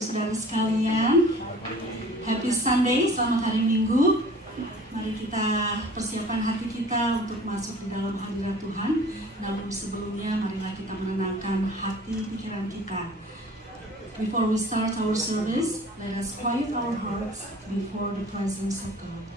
Saudara sekalian, Happy Sunday, selamat hari Minggu. Mari kita persiapkan hati kita untuk masuk ke dalam hadirat Tuhan. Namun sebelumnya, marilah kita menenangkan hati pikiran kita. Before we start our service, let us quiet our hearts before the presence of God.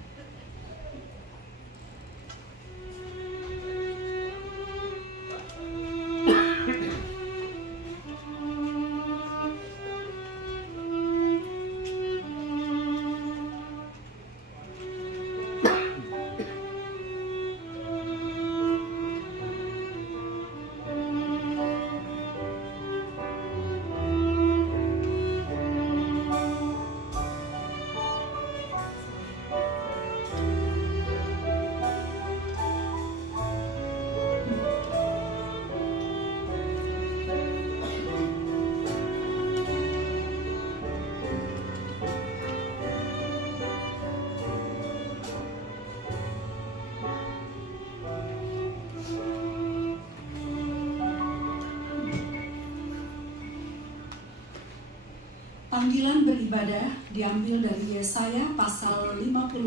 Panggilan beribadah diambil dari Yesaya pasal 55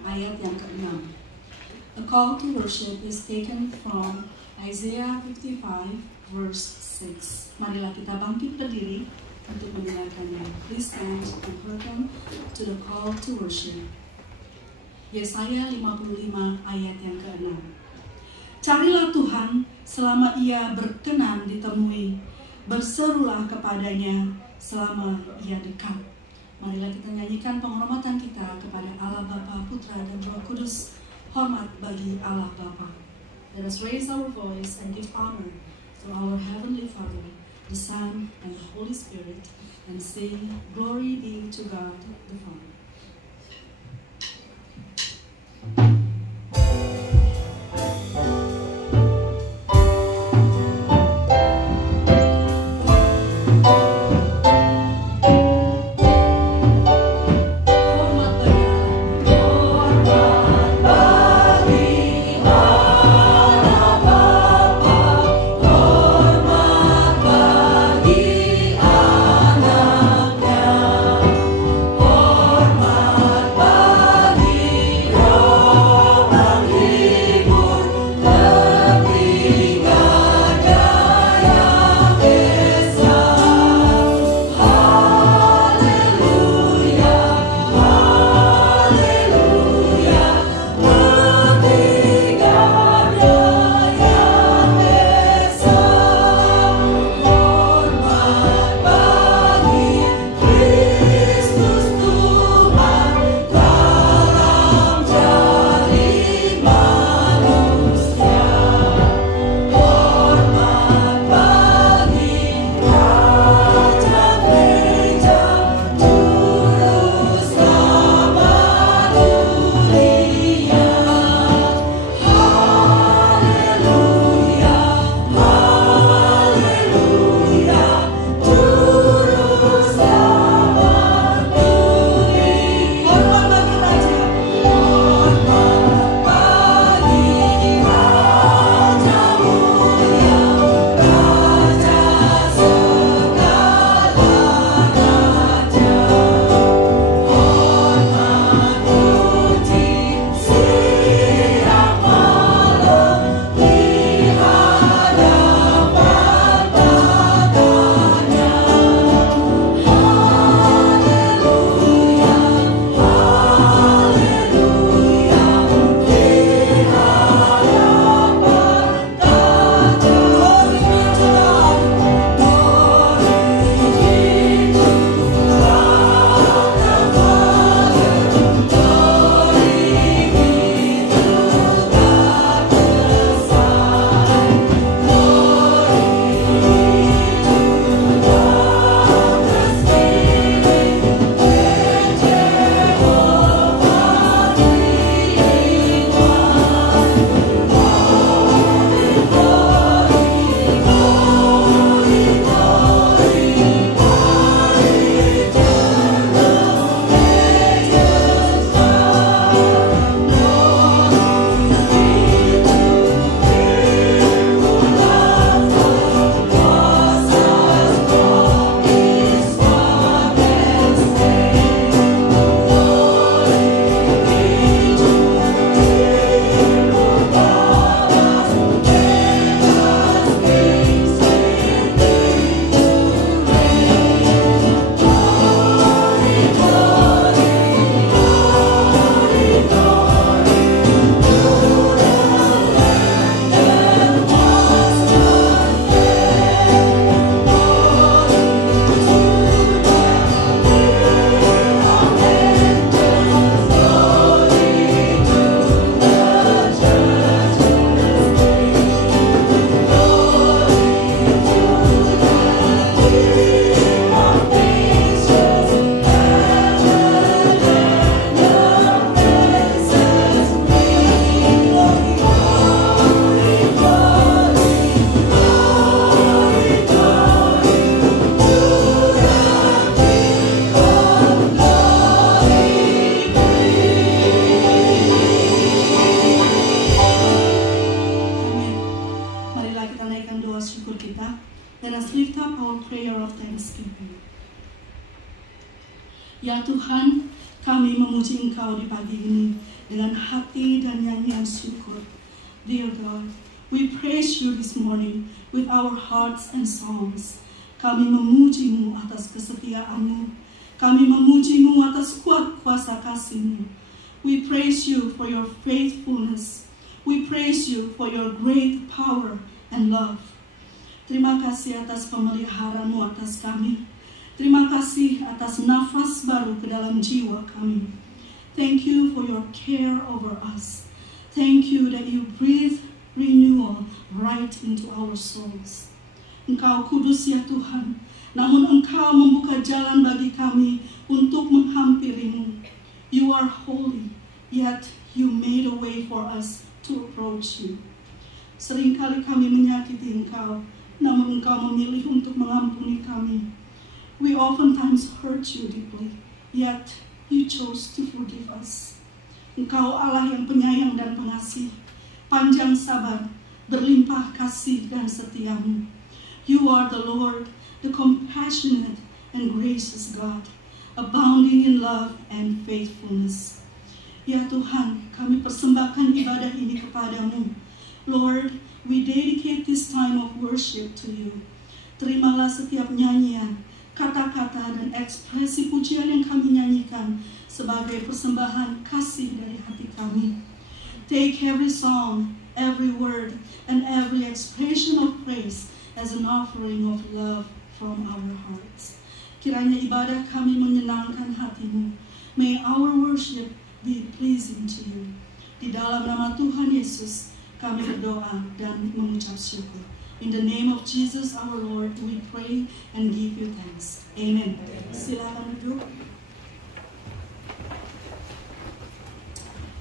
ayat yang ke-6. A call to worship is taken from Isaiah 55 verse 6. Marilah kita bangkit berdiri untuk mendengarkannya. Please stand and hearken to the call to worship. Yesaya 55 ayat yang ke-6. Carilah Tuhan selama ia berkenan ditemui. Berserulah kepadanya selama ia dekat. Marilah kita nyanyikan penghormatan kita kepada Allah Bapa, Putra, dan Roh Kudus. Hormat bagi Allah Bapa. Let us raise our voice and give honor to our Heavenly Father, the Son, and the Holy Spirit, and sing, Glory be to God the Father. Hormat Ya Tuhan, kami memuji Engkau di pagi ini dengan hati dan nyanyian syukur. Dear God, we praise you this morning with our hearts and songs. Kami memuji-Mu atas kesetiaan-Mu. Kami memuji-Mu atas kuat kuasa kasih-Mu. We praise you for your faithfulness. We praise you for your great power and love. Terima kasih atas pemeliharaan-Mu atas kami. Terima kasih atas nafas baru ke dalam jiwa kami. Thank you for your care over us. Thank you that you breathe renewal right into our souls. Engkau kudus ya Tuhan, namun Engkau membuka jalan bagi kami untuk menghampiri-Mu. You are holy, yet you made a way for us to approach you. Seringkali kami menyakiti Engkau, namun Engkau memilih untuk mengampuni kami. We oftentimes hurt you deeply, yet you chose to forgive us. Engkau Allah yang penyayang dan pengasih, panjang sabar, berlimpah kasih dan setia-Mu. You are the Lord, the compassionate and gracious God, abounding in love and faithfulness. Ya Tuhan, kami persembahkan ibadah ini kepadamu. Lord, we dedicate this time of worship to you. Terimalah setiap nyanyian, kata-kata dan ekspresi pujian yang kami nyanyikan sebagai persembahan kasih dari hati kami. Take every song, every word, and every expression of praise as an offering of love from our hearts. Kiranya ibadah kami menyenangkan hati-Mu. May our worship be pleasing to you. Di dalam nama Tuhan Yesus kami berdoa dan mengucap syukur. In the name of Jesus our Lord, we pray and give you thanks. Amen. Silakan duduk.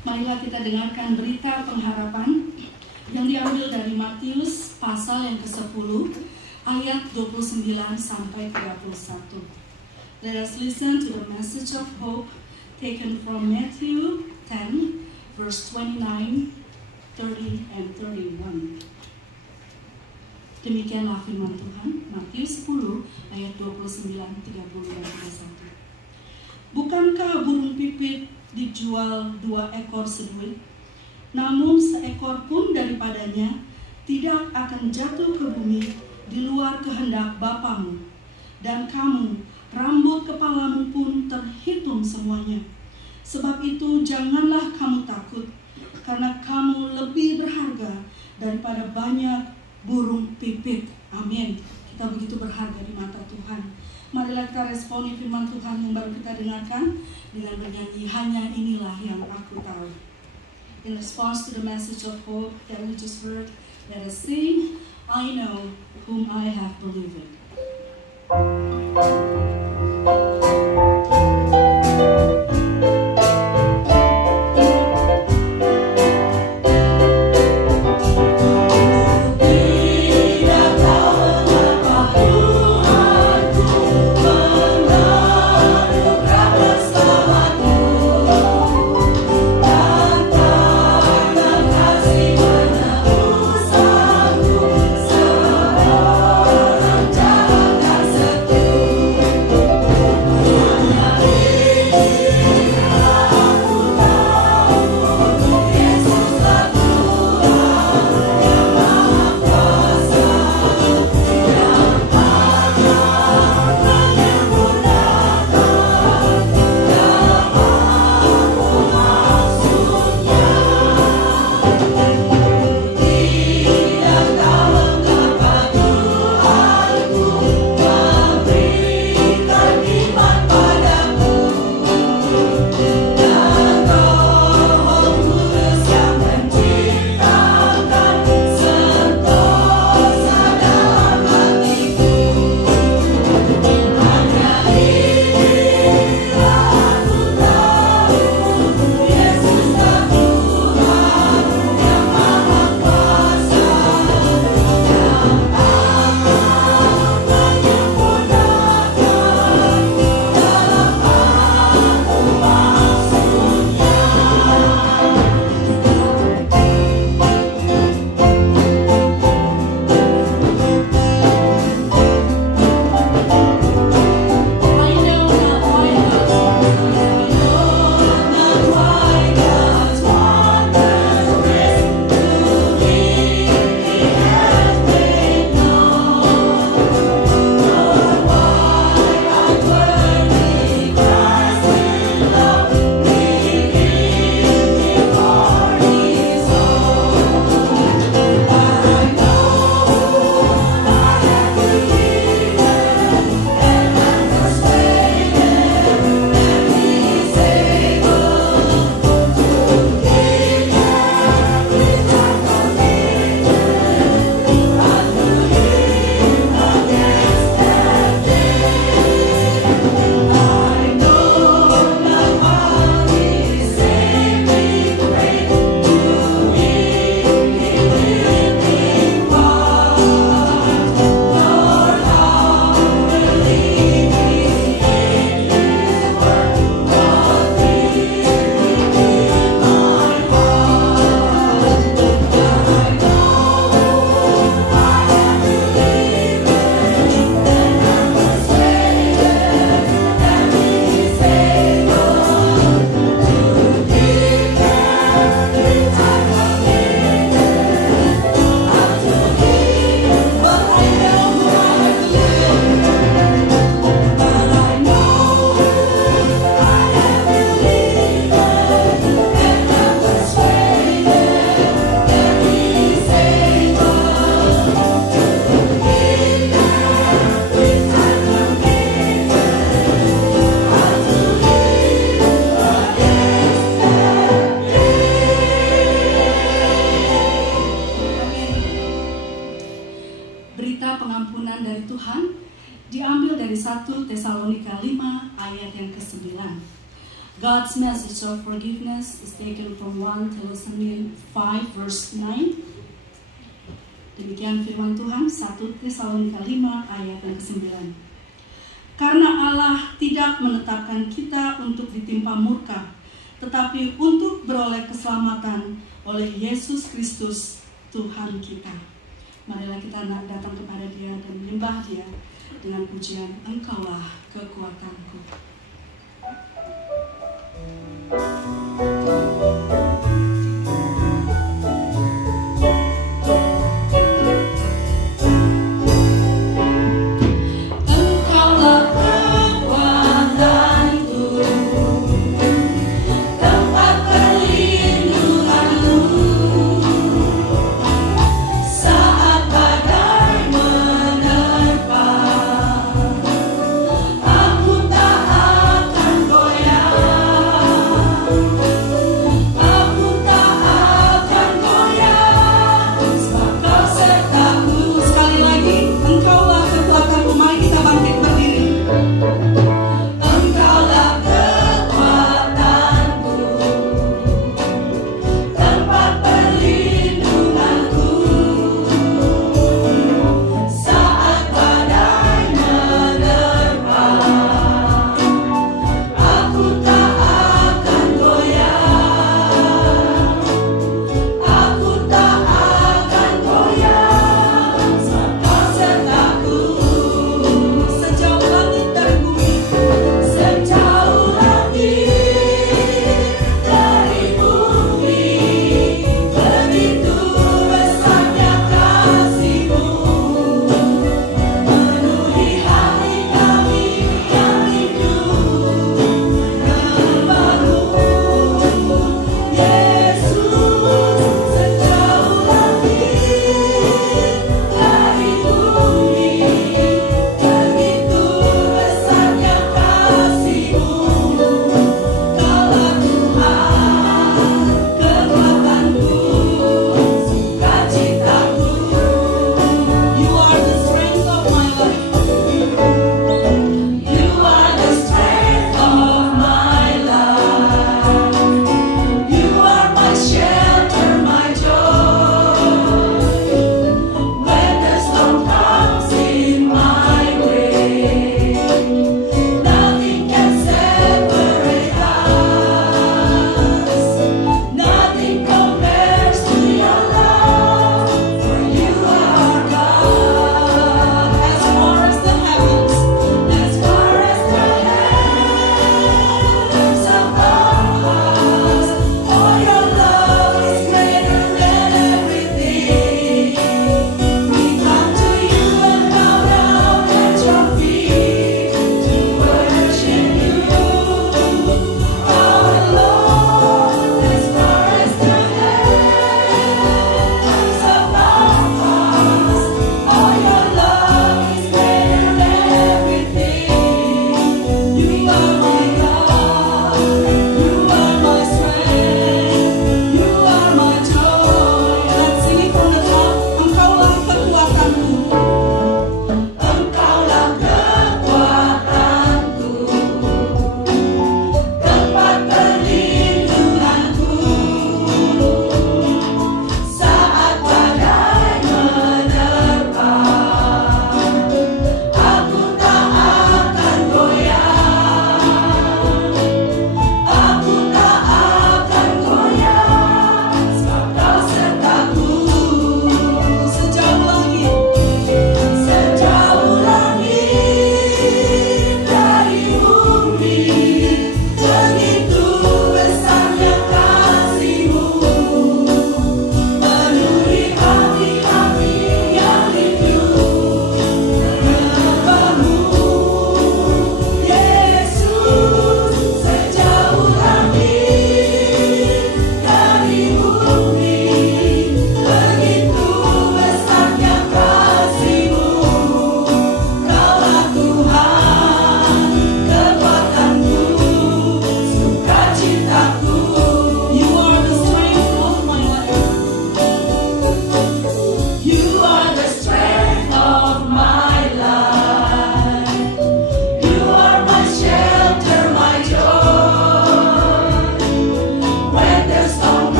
Marilah kita dengarkan berita pengharapan yang diambil dari Matius pasal yang ke-10 ayat 29 sampai 31. Let us listen to the message of hope taken from Matthew 10 verse 29, 30 and 31. Demikianlah firman Tuhan, Matius 10 ayat 29, 30 dan 31. Bukankah burung pipit dijual 2 ekor seduit? Namun seekor pun daripadanya tidak akan jatuh ke bumi di luar kehendak Bapamu. Dan kamu, rambut kepalamu pun terhitung semuanya. Sebab itu janganlah kamu takut, karena kamu lebih berharga daripada banyak burung pipit. Amin. Kita begitu berharga di mata Tuhan. Marilah kita responi firman Tuhan yang baru kita dengarkan dengan bernyanyi, hanya inilah yang aku tahu. In response to the message of hope that we just heard, let us sing, I know whom I have believed. Seorang jaga setia. Tesalonika 5 ayat yang ke-9. God's message of forgiveness is taken from 1 Thessalonians 5 verse 9. Demikian firman Tuhan, 1 Tesalonika 5 ayat yang ke-9. Karena Allah tidak menetapkan kita untuk ditimpa murka, tetapi untuk beroleh keselamatan oleh Yesus Kristus Tuhan kita. Marilah kita datang kepada Dia dan menyembah Dia dengan pujian, Engkaulah kekuatanku. Aku tak akan goyah.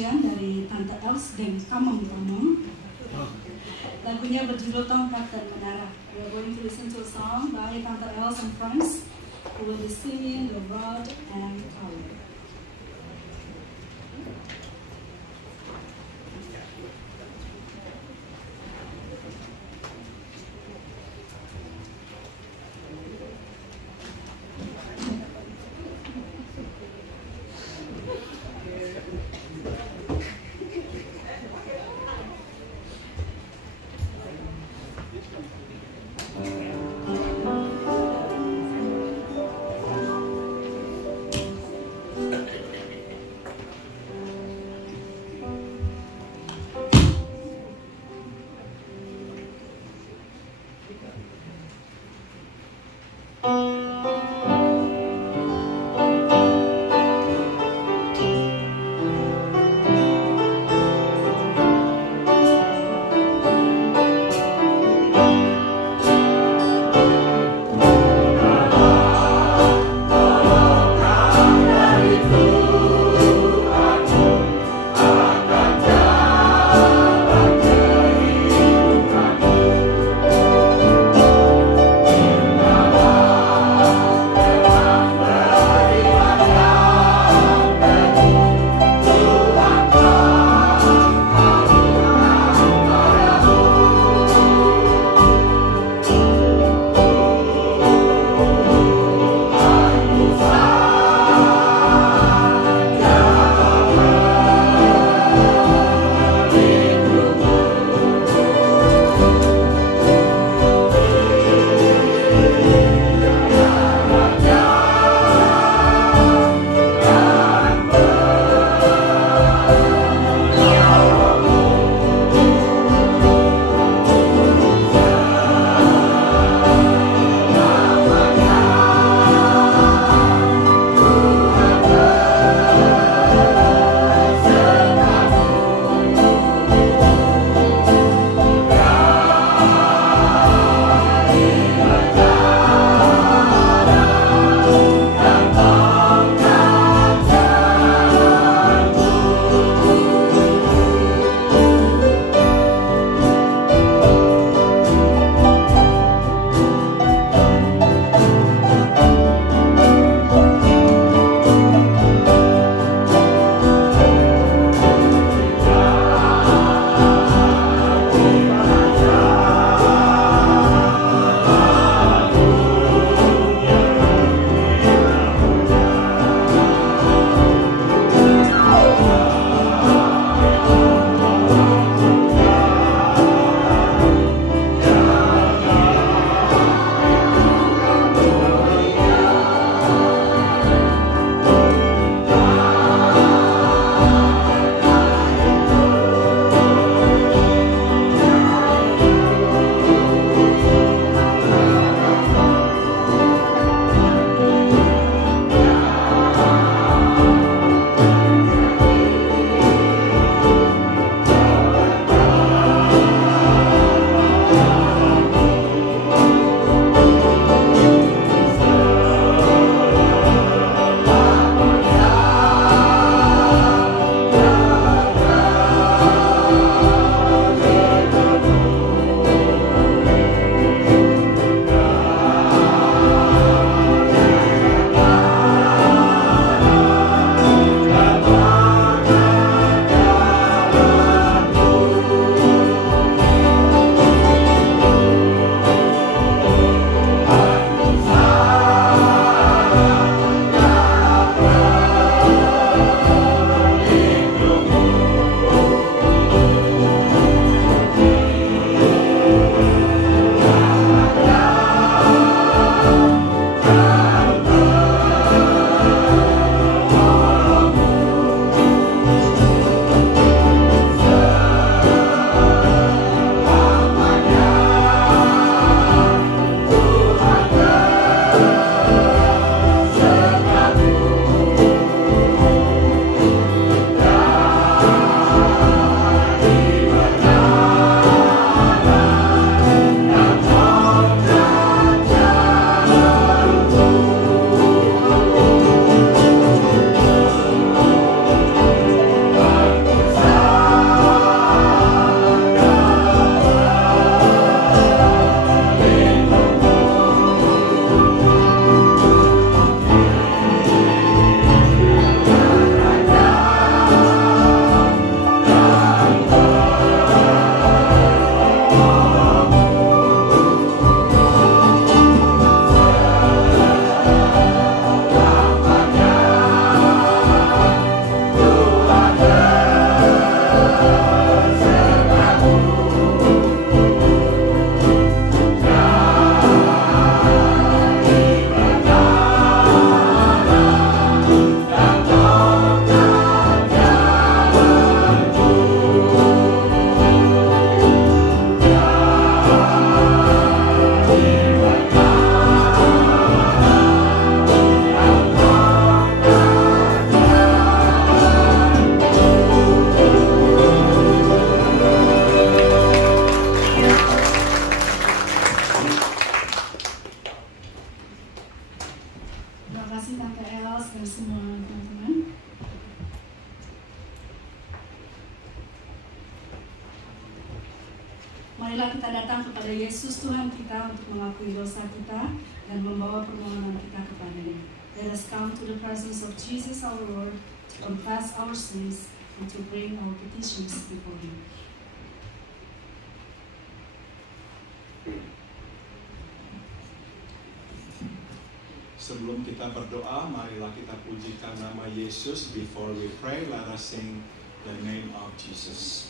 pujian dari Tante Els dan Kamang Kamang. Lagunya berjudul Tongkat dan Menara. We are going to listen to a song by Tante Els and friends who will be singing the Rod and Tower. kasih Tante Els dan semua teman-teman. Marilah kita datang kepada Yesus Tuhan kita untuk mengakui dosa kita dan membawa permohonan kita kepada-Nya. Let us come to the presence of Jesus our Lord to confess our sins and to bring our petitions before Him. Sebelum kita berdoa, marilah kita pujikan nama Yesus. Before we pray, let us sing the name of Jesus.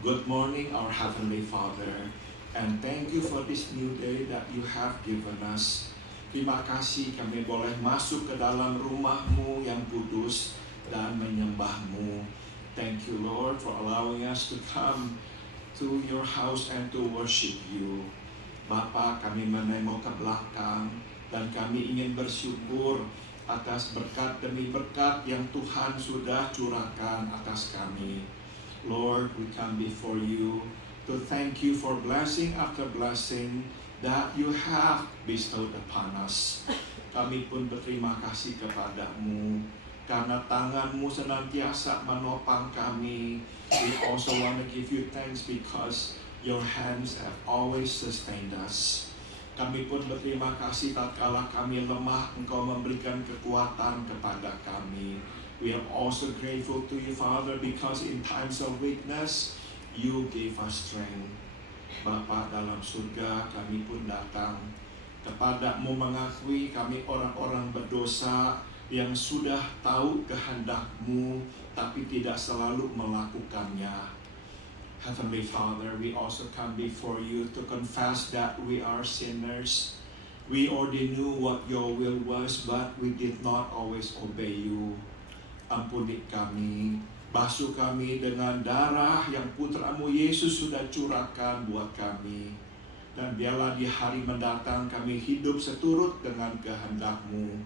Good morning, our Heavenly Father, and thank you for this new day that you have given us. Terima kasih kami boleh masuk ke dalam rumah-Mu yang kudus dan menyembah-Mu. Thank you, Lord, for allowing us to come to your house and to worship you. Bapa, kami menengok ke belakang dan kami ingin bersyukur atas berkat demi berkat yang Tuhan sudah curahkan atas kami. Lord, we come before you to thank you for blessing after blessing that you have bestowed upon us. Kami pun berterima kasih kepadamu karena tangan-Mu senantiasa menopang kami. We also want to give you thanks because your hands have always sustained us. Kami pun berterima kasih tatkala kami lemah, Engkau memberikan kekuatan kepada kami. We are also grateful to you, Father, because in times of weakness, you gave us strength. Bapa dalam surga, kami pun datang kepada-Mu mengakui kami orang-orang berdosa yang sudah tahu kehendak-Mu, tapi tidak selalu melakukannya. Heavenly Father, we also come before you to confess that we are sinners. We already knew what your will was, but we did not always obey you. Ampuni kami, basuh kami dengan darah yang putra-Mu Yesus sudah curahkan buat kami. Dan biarlah di hari mendatang kami hidup seturut dengan kehendak-Mu.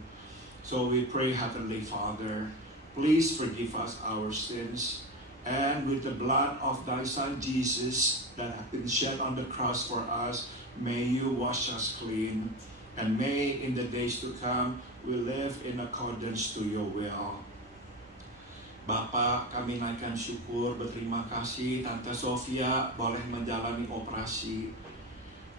So we pray, Heavenly Father, please forgive us our sins. And with the blood of Thy Son Jesus that has been shed on the cross for us, May you wash us clean, and may in the days to come we live in accordance to your will. Bapak, kami naikkan syukur, berterima kasih Tante Sofia boleh menjalani operasi.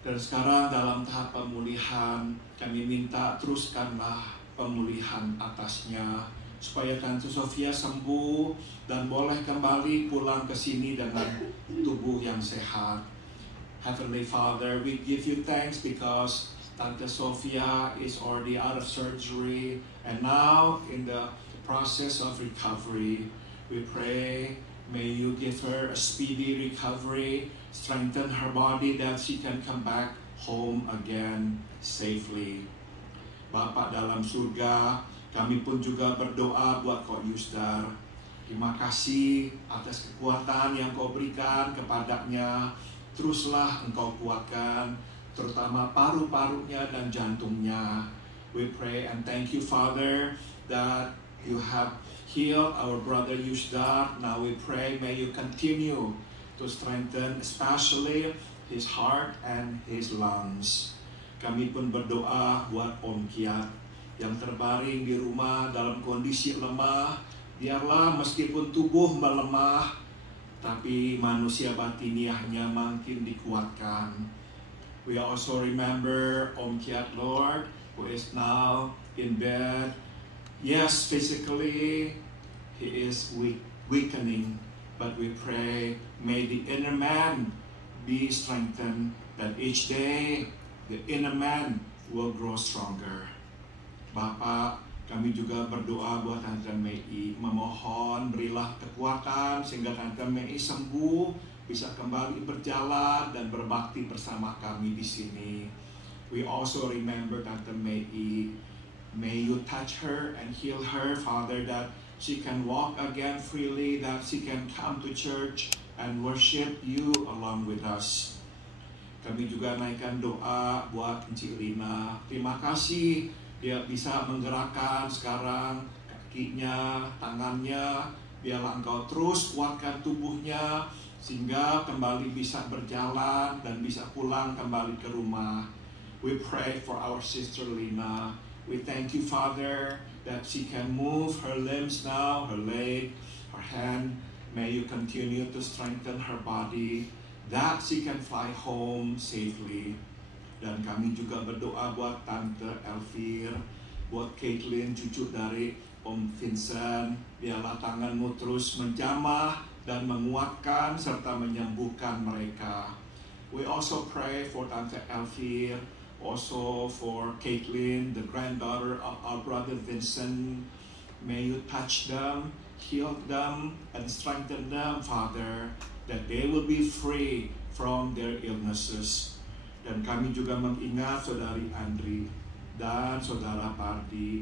Dan sekarang dalam tahap pemulihan, kami minta teruskanlah pemulihan atasnya, supaya Tante Sofia sembuh dan boleh kembali pulang ke sini dengan tubuh yang sehat. Heavenly Father, we give you thanks because Tante Sofia is already out of surgery and now in the process of recovery. We pray, may you give her a speedy recovery, strengthen her body that she can come back home again safely. Bapak dalam surga, kami pun juga berdoa buat Kok Yusdar. Terima kasih atas kekuatan yang Kau berikan kepadanya. Teruslah Engkau kuatkan, terutama paru-parunya dan jantungnya. We pray and thank you, Father, that you have healed our brother Yusdar. Now we pray, may you continue to strengthen especially his heart and his lungs. Kami pun berdoa buat Om Kiat yang terbaring di rumah dalam kondisi lemah. Biarlah meskipun tubuh melemah, tapi manusia batiniahnya makin dikuatkan. We also remember Om Kiat, Lord, who is now in bed. Yes, physically he is weakening, but we pray, may the inner man be strengthened, that each day the inner man will grow stronger. Bapak, kami juga berdoa buat Tante Mei, memohon berilah kekuatan sehingga Tante Mei sembuh, bisa kembali berjalan dan berbakti bersama kami di sini. We also remember Tante Mei. May you touch her and heal her, Father, that she can walk again freely, that she can come to church and worship you along with us. Kami juga naikkan doa buat Encik Lina. Terima kasih dia bisa menggerakkan sekarang kakinya, tangannya. Biarlah Engkau terus kuatkan tubuhnya sehingga kembali bisa berjalan dan bisa pulang kembali ke rumah. We pray for our sister Lina. We thank you, Father, that she can move her limbs now, her leg, her hand. May you continue to strengthen her body, that she can fly home safely. Dan kami juga berdoa buat Tante Elvir, buat Caitlin, cucu dari Om Vincent. Biarlah tangan-Mu terus menjamah dan menguatkan serta menyembuhkan mereka. We also pray for Tante Elvir, also for Caitlin, the granddaughter of our brother Vincent. May you touch them, heal them, and strengthen them, Father, that they will be free from their illnesses. Dan kami juga mengingat Saudari Andri dan Saudara Pardi.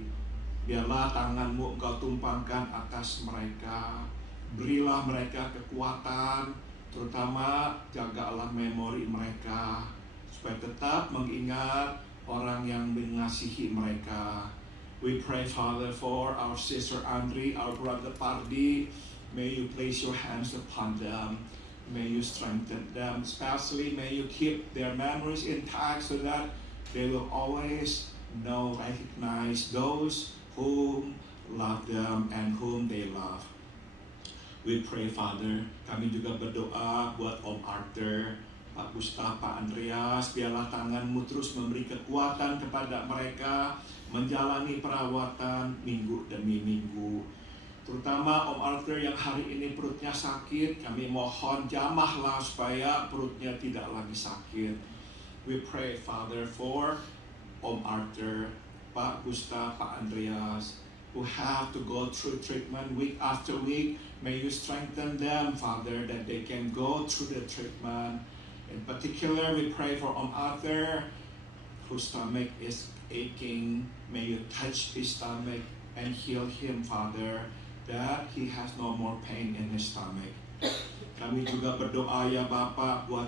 Biarlah tangan-Mu Engkau tumpangkan atas mereka. Berilah mereka kekuatan, terutama jagalah memori mereka, supaya tetap mengingat orang yang mengasihi mereka. We pray, Father, for our sister Andri, our brother Pardi. May you place your hands upon them. May you strengthen them. Especially, may you keep their memories intact so that they will always know, recognize those whom love them and whom they love. We pray, Father, kami juga berdoa buat Om Arthur, Pak Gustaf, Pak Andreas. Biarlah tangan-Mu terus memberi kekuatan kepada mereka menjalani perawatan minggu demi minggu. Terutama Om Arthur yang hari ini perutnya sakit, kami mohon jamahlah supaya perutnya tidak lagi sakit. We pray, Father, for Om Arthur, Pak Gustaf, Pak Andreas, who have to go through treatment week after week. May you strengthen them, Father, that they can go through the treatment. In particular, we pray for Om Arthur, whose stomach is aching. May you touch his stomach and heal him, Father, that he has no more pain in his stomach. Kami juga berdoa, ya Bapak, buat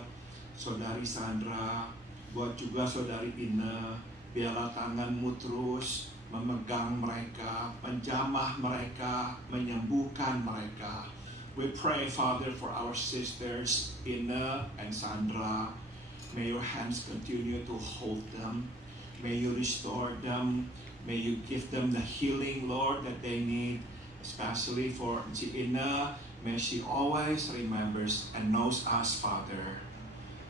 Saudari Sandra, buat juga Saudari Ina. Biarlah tangan-Mu terus memegang mereka, menjamah mereka, menyembuhkan mereka. We pray, Father, for our sisters Ina and Sandra. May your hands continue to hold them. May you restore them. May you give them the healing, Lord, that they need, especially for Ina. May she always remembers and knows us, Father.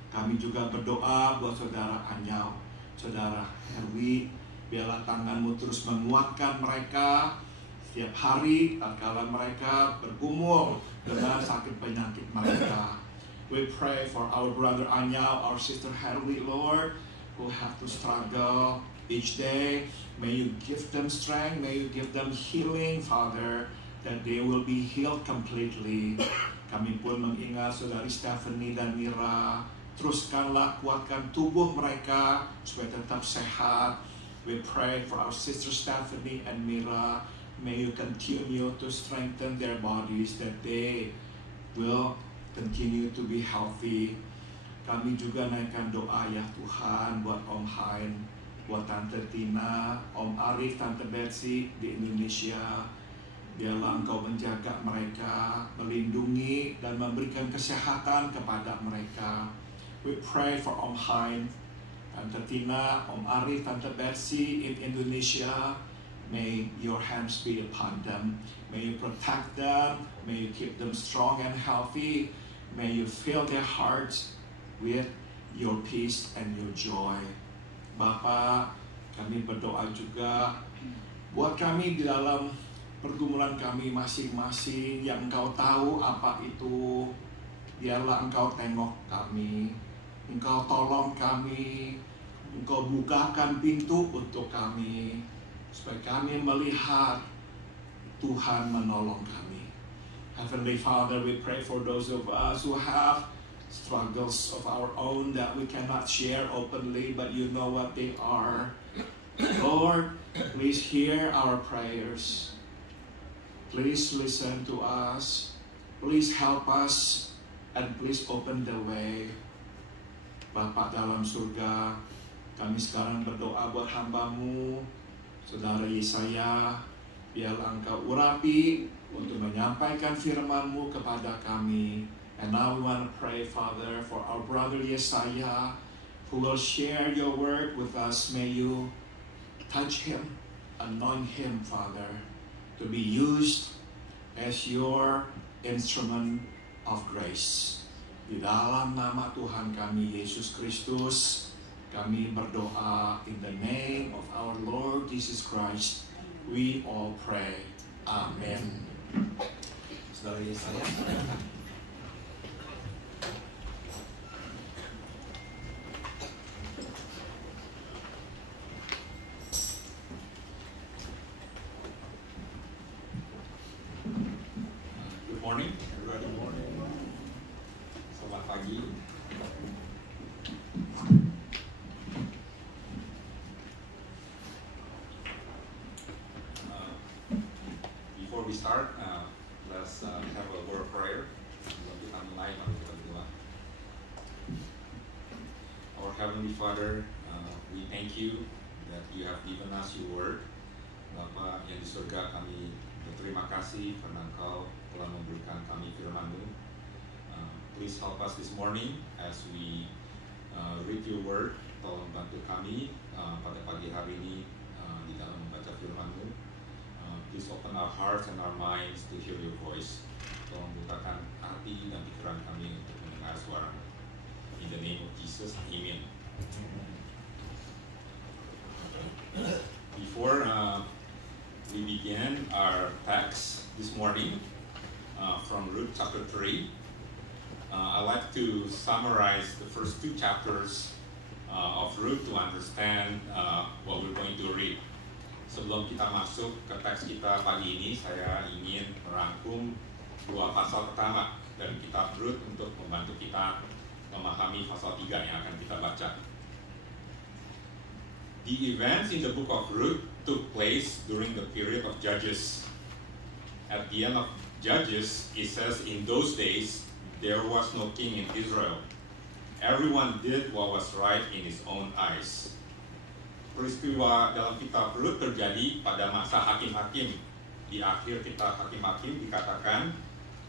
Kami juga berdoa buat saudara Anyau, saudara Herwi. Biarlah tangan-Mu terus menguatkan mereka setiap hari tatkala mereka bergumul dengan sakit penyakit mereka. We pray for our brother Anyau, our sister Herwi, Lord, who have to struggle each day. May you give them strength, may you give them healing, Father, that they will be healed completely. Kami pun mengingat saudari Stephanie dan Mira. Teruskanlah kuatkan tubuh mereka supaya tetap sehat. We pray for our sister Stephanie and Mira. May you continue to strengthen their bodies that they will continue to be healthy. Kami juga naikkan doa ya Tuhan buat Om Hain, buat Tante Tina, Om Arif, Tante Betsy di Indonesia. Biarlah Engkau menjaga mereka, melindungi dan memberikan kesehatan kepada mereka. We pray for Om Hain, Tante Tina, Om Arif, Tante Betsy in Indonesia. May your hands be upon them. May you protect them. May you keep them strong and healthy. May you fill their hearts with your peace and your joy. Bapa, kami berdoa juga buat kami di dalam pergumulan kami masing-masing yang Engkau tahu apa itu. Biarlah Engkau tengok kami, Engkau tolong kami, Engkau bukakan pintu untuk kami, supaya kami melihat Tuhan menolong kami. Heavenly Father, we pray for those of us who have struggles of our own that we cannot share openly, but you know what they are. Lord, please hear our prayers. Please listen to us. Please help us. And please open the way. Bapa dalam surga, kami sekarang berdoa buat hamba-Mu, Saudara Yesaya. Biarlah Engkau urapi untuk menyampaikan firman-Mu kepada kami. And now we want to pray, Father, for our brother Yesaya, who will share your word with us. May you touch him, anoint him, Father, to be used as your instrument of grace. Di dalam nama Tuhan kami, Yesus Kristus, kami berdoa in the name of our Lord Jesus Christ. We all pray. Amen. Saudara Yesaya. Good morning, everybody. Good morning. Selamat pagi. Before we start, let's have a word of prayer. Sebelum kita mulai, mari kita berdoa. Our Heavenly Father, we thank you that you have given us your word. Bapa yang di surga, kami berterima kasih karena Engkau telah memberikan kami firman-Mu. Please help us this morning as we read your word. Tolong bantu kami pada pagi hari ini di dalam membaca firman-Mu. Please open our hearts and our minds to hear your voice. Tolong bukakan hati dan pikiran kami untuk mendengar suara-Mu. In the name of Jesus, Amen. Before we begin our text this morning from Ruth chapter 3, I'd like to summarize the first two chapters of Ruth to understand what we're going to read. Sebelum kita masuk ke teks kita pagi ini, saya ingin merangkum dua pasal pertama dari kitab Ruth untuk membantu kita memahami pasal 3 yang akan kita baca. The events in the book of Ruth took place during the period of Judges. At the end of Judges, it says, in those days, there was no king in Israel. Everyone did what was right in his own eyes. Peristiwa dalam kitab Ruth terjadi pada masa hakim-hakim. Di akhir kitab hakim-hakim dikatakan,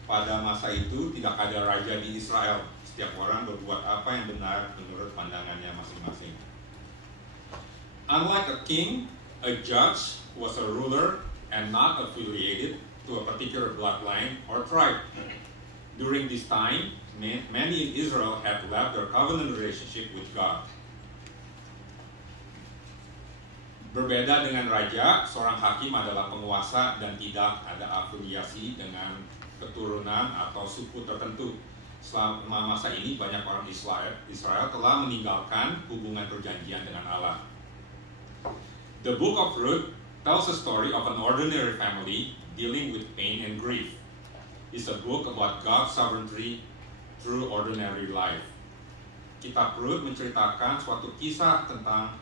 pada masa itu tidak ada raja di Israel. Setiap orang berbuat apa yang benar menurut pandangan pandangannya masing-masing. Unlike a king, a judge was a ruler and not affiliated to a particular bloodline or tribe. During this time, many in Israel had left their covenant relationship with God. Berbeda dengan raja, seorang hakim adalah penguasa dan tidak ada afiliasi dengan keturunan atau suku tertentu. Selama masa ini banyak orang Israel telah meninggalkan hubungan perjanjian dengan Allah. The book of Ruth tells a story of an ordinary family dealing with pain and grief. It's a book about God's sovereignty through ordinary life. Kitab Ruth menceritakan suatu kisah tentang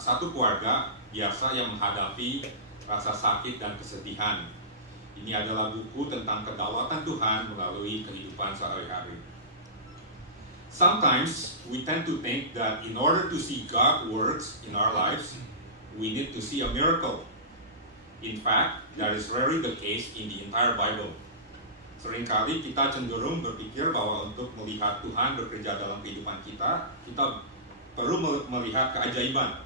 satu keluarga biasa yang menghadapi rasa sakit dan kesedihan. Ini adalah buku tentang kedaulatan Tuhan melalui kehidupan sehari-hari. Sometimes we tend to think that in order to see God works in our lives, we need to see a miracle. In fact, that is rarely the case in the entire Bible. Seringkali kita cenderung berpikir bahwa untuk melihat Tuhan bekerja dalam kehidupan kita perlu melihat keajaiban.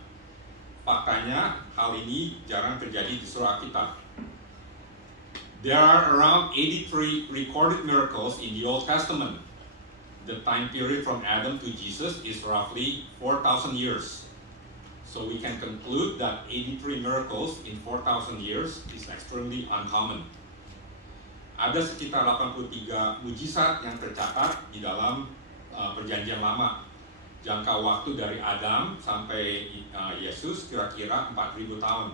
Faktanya, hal ini jarang terjadi di surah Alkitab. There are around 83 recorded miracles in the Old Testament. The time period from Adam to Jesus is roughly 4,000 years. So we can conclude that 83 miracles in 4,000 years is extremely uncommon. Ada sekitar 83 mujizat yang tercatat di dalam Perjanjian Lama. Jangka waktu dari Adam sampai Yesus kira-kira 4.000 tahun.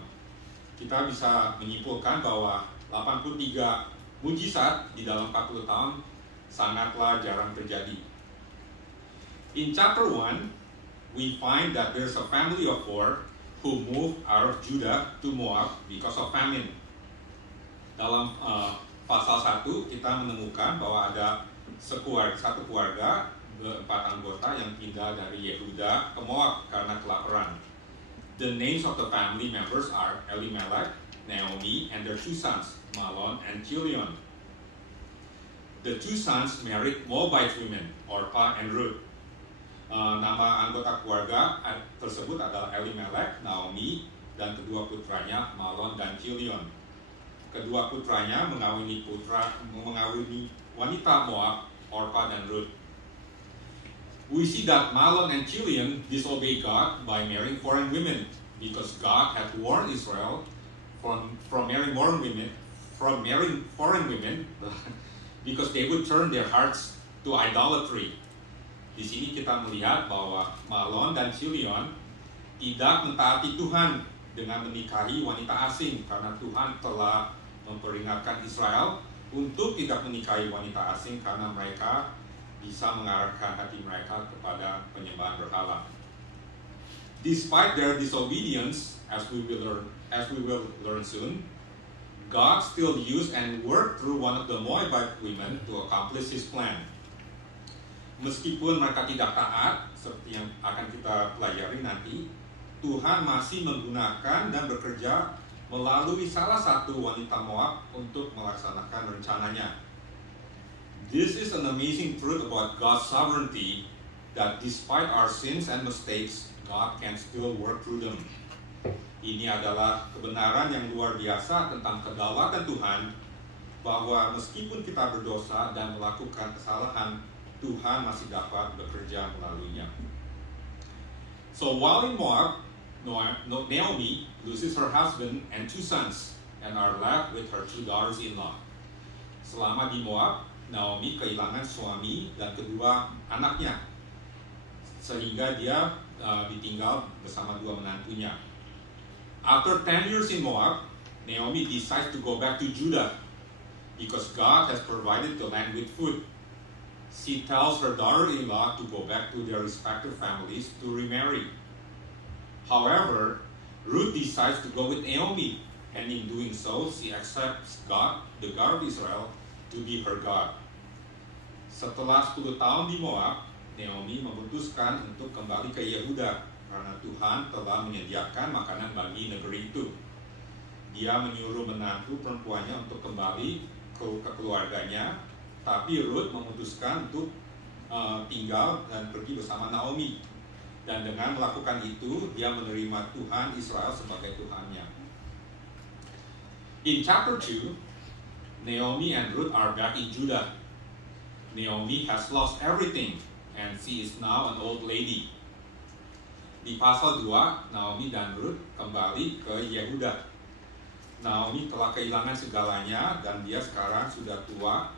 Kita bisa menyimpulkan bahwa 83 mujizat di dalam 40 tahun sangatlah jarang terjadi. In chapter 1, we find that there's a family of 4 who moved out of Judah to Moab because of famine. Dalam pasal 1 kita menemukan bahwa ada satu keluarga 4 anggota yang pindah dari Yehuda ke Moab karena kelaparan. The names of the family members are Elimelech, Naomi, and their 2 sons, Mahlon and Chilion. The 2 sons married Moabite women, Orpah and Ruth. Nama anggota keluarga tersebut adalah Elimelech, Naomi, dan kedua putranya Mahlon dan Chilion. Kedua putranya mengawini wanita Moab, Orpah dan Ruth. We see that Mahlon and Chilion disobeyed God by marrying foreign women because God had warned Israel from marrying foreign women because they would turn their hearts to idolatry. Di sini kita melihat bahwa Mahlon dan Chilion tidak mentaati Tuhan dengan menikahi wanita asing karena Tuhan telah memperingatkan Israel untuk tidak menikahi wanita asing karena mereka bisa mengarahkan hati mereka kepada penyembahan berhala. Despite their disobedience, as we will learn soon, God still used and worked through one of the Moabite women to accomplish His plan. Meskipun mereka tidak taat, seperti yang akan kita pelajari nanti, Tuhan masih menggunakan dan bekerja melalui salah satu wanita Moab untuk melaksanakan rencananya. This is an amazing truth about God's sovereignty, that despite our sins and mistakes, God can still work through them. Ini adalah kebenaran yang luar biasa tentang kedaulatan Tuhan, bahwa meskipun kita berdosa dan melakukan kesalahan, Tuhan masih dapat bekerja melaluinya. So while in Moab, Naomi loses her husband and 2 sons, and are left with her 2 daughters-in-law. Selama di Moab, Naomi kehilangan suami dan kedua anaknya, sehingga dia ditinggal bersama 2 menantunya. After 10 years in Moab, Naomi decides to go back to Judah because God has provided the land with food. She tells her daughter-in-law to go back to their respective families to remarry. However, Ruth decides to go with Naomi, and in doing so, she accepts God, the God of Israel, to be her God. Setelah 10 tahun di Moab, Naomi memutuskan untuk kembali ke Yehuda karena Tuhan telah menyediakan makanan bagi negeri itu. Dia menyuruh menantu perempuannya untuk kembali ke keluarganya, tapi Ruth memutuskan untuk tinggal dan pergi bersama Naomi. Dan dengan melakukan itu, dia menerima Tuhan Israel sebagai Tuhannya. In chapter 2, Naomi and Ruth are back in Judah. Naomi has lost everything and she is now an old lady. Di pasal 2, Naomi dan Ruth kembali ke Yehuda. Naomi telah kehilangan segalanya dan dia sekarang sudah tua.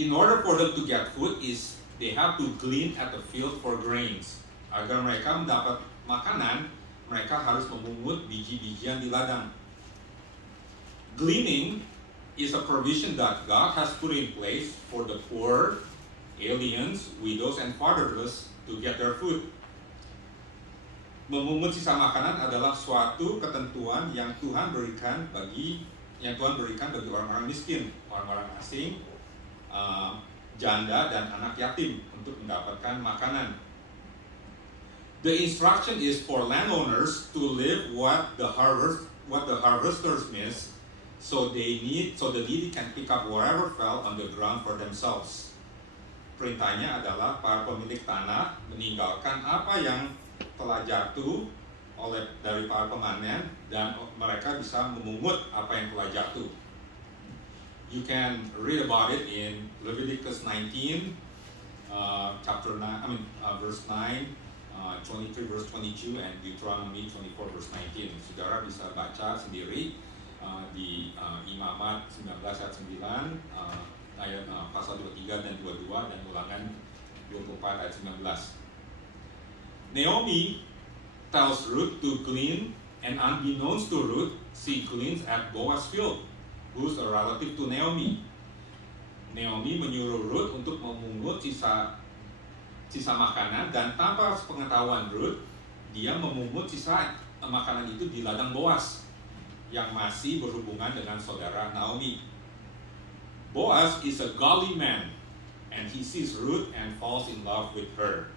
In order for them to get food is they have to glean at the field for grains. Agar mereka mendapat makanan, mereka harus memungut biji-bijian di ladang. Gleaning is a provision that God has put in place for the poor, aliens, widows, and fatherless to get their food. Memungut sisa makanan adalah suatu ketentuan yang Tuhan berikan bagi orang-orang miskin, orang-orang asing, janda dan anak yatim untuk mendapatkan makanan. The instruction is for landowners to live what the harvesters miss, so the needy can pick up whatever fell on the ground for themselves. Perintahnya adalah para pemilik tanah meninggalkan apa yang telah jatuh dari para pemanen dan mereka bisa memungut apa yang telah jatuh. You can read about it in Leviticus 19, verse 9, 23 verse 22, and Deuteronomy 24 verse 19. Saudara bisa baca sendiri di Imamat 19 ayat 9, ayat pasal 23 dan 22, dan Ulangan 24 ayat 19. Naomi tells Ruth to glean, and unbeknownst to Ruth, she gleans at Boaz' field, who's a relative to Naomi. Naomi menyuruh Ruth untuk memungut sisa makanan, dan tanpa pengetahuan Ruth, dia memungut sisa makanan itu di ladang Boaz yang masih berhubungan dengan saudara Naomi. Boaz is a godly man, and he sees Ruth and falls in love with her.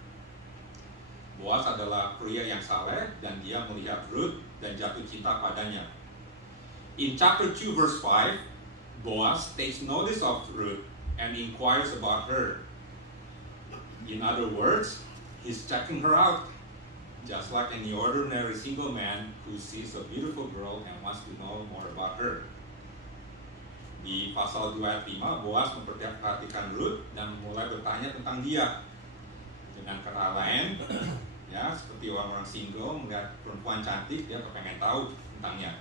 Boaz adalah pria yang saleh dan dia melihat Ruth dan jatuh cinta padanya. In chapter 2 verse 5, Boaz takes notice of Ruth and inquires about her. In other words, he's checking her out, just like any ordinary single man who sees a beautiful girl and wants to know more about her. Di pasal 2 ayat 5, Boaz memperhatikan Ruth dan mulai bertanya tentang dia. Dengan kata lain, ya, seperti orang-orang single melihat perempuan cantik, dia pengen tahu tentangnya.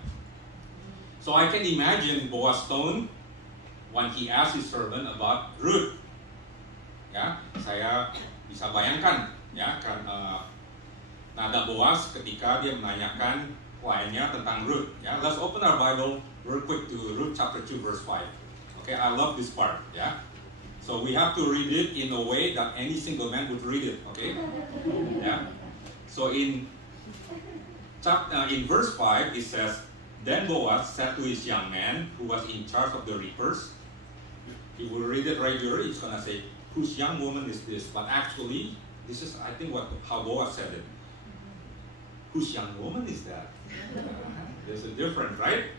So I can imagine Boaz's tone when he asked his servant about Ruth. Ya, saya bisa bayangkan, ya, kan nada Boaz ketika dia menanyakan kliennya tentang Ruth. Ya, let's open our Bible real quick to Ruth chapter 2 verse 5. Okay, I love this part. Ya. So we have to read it in a way that any single man would read it, okay? Yeah. So in verse 5 it says, "Then Boaz said to his young man who was in charge of the reapers." If we read it regularly, it's gonna say, "Whose young woman is this?" But actually, this is, I think, how Boaz said it. Whose young woman is that? There's a difference, right?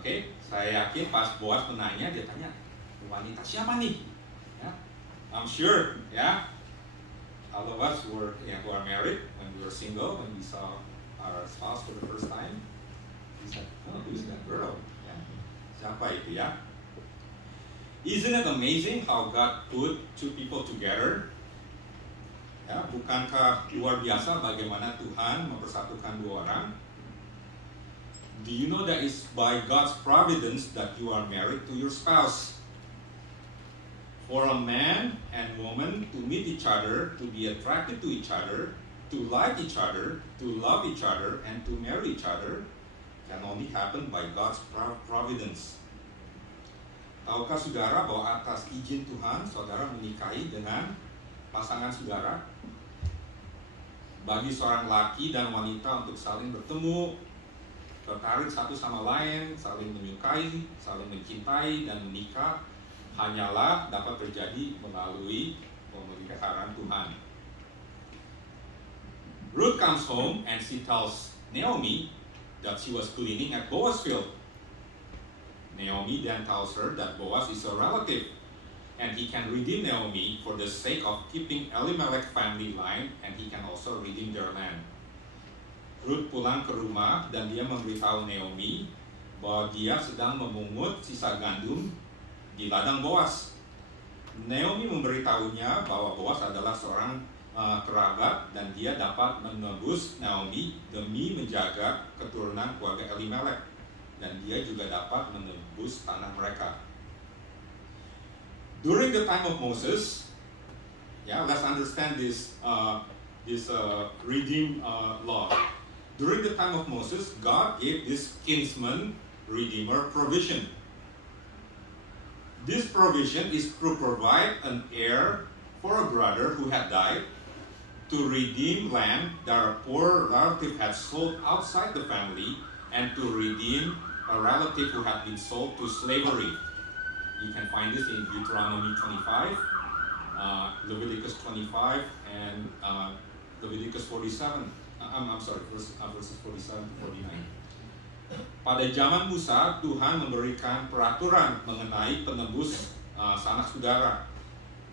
Okay. Saya yakin pas Boaz menanya, dia tanya, wanita siapa nih? Yeah. I'm sure, yeah, all of us who are married, when we were single, when we saw our spouse for the first time, we said, "Oh, who's that girl?" Yeah. Siapa itu ya? Isn't it amazing how God put two people together? Ya, bukankah luar biasa bagaimana Tuhan mempersatukan dua orang? Do you know that it's by God's providence that you are married to your spouse? For a man and woman to meet each other, to be attracted to each other, to like each other, to love each other, and to marry each other can only happen by God's providence. Tahukah saudara bahwa atas izin Tuhan, saudara menikahi dengan pasangan saudara? Bagi seorang laki dan wanita untuk saling bertemu, tertarik satu sama lain, saling menyukai, saling mencintai, dan menikah, hanyalah dapat terjadi melalui pemeliharaan Tuhan. Ruth comes home and she tells Naomi that she was gleaning at Boaz's field. Naomi then tells her that Boaz is a relative, And he can redeem Naomi for the sake of keeping Elimelech family line, and he can also redeem their land. Ruth pulang ke rumah dan dia memberitahu Naomi bahwa dia sedang memungut sisa gandum di ladang Boas. Naomi memberitahunya bahwa Boas adalah seorang kerabat dan dia dapat menebus Naomi demi menjaga keturunan keluarga Elimelech, dan dia juga dapat menebus tanah mereka. During the time of Moses, let's understand this redeem law. During the time of Moses, God gave this kinsman redeemer provision. This provision is to provide an heir for a brother who had died, to redeem land that a poor relative had sold outside the family, and to redeem a relative who had been sold to slavery. You can find this in Deuteronomy 25, Leviticus 25, and Leviticus 47. Verses 47 to 49. Pada zaman Musa, Tuhan memberikan peraturan mengenai penebus sanak saudara.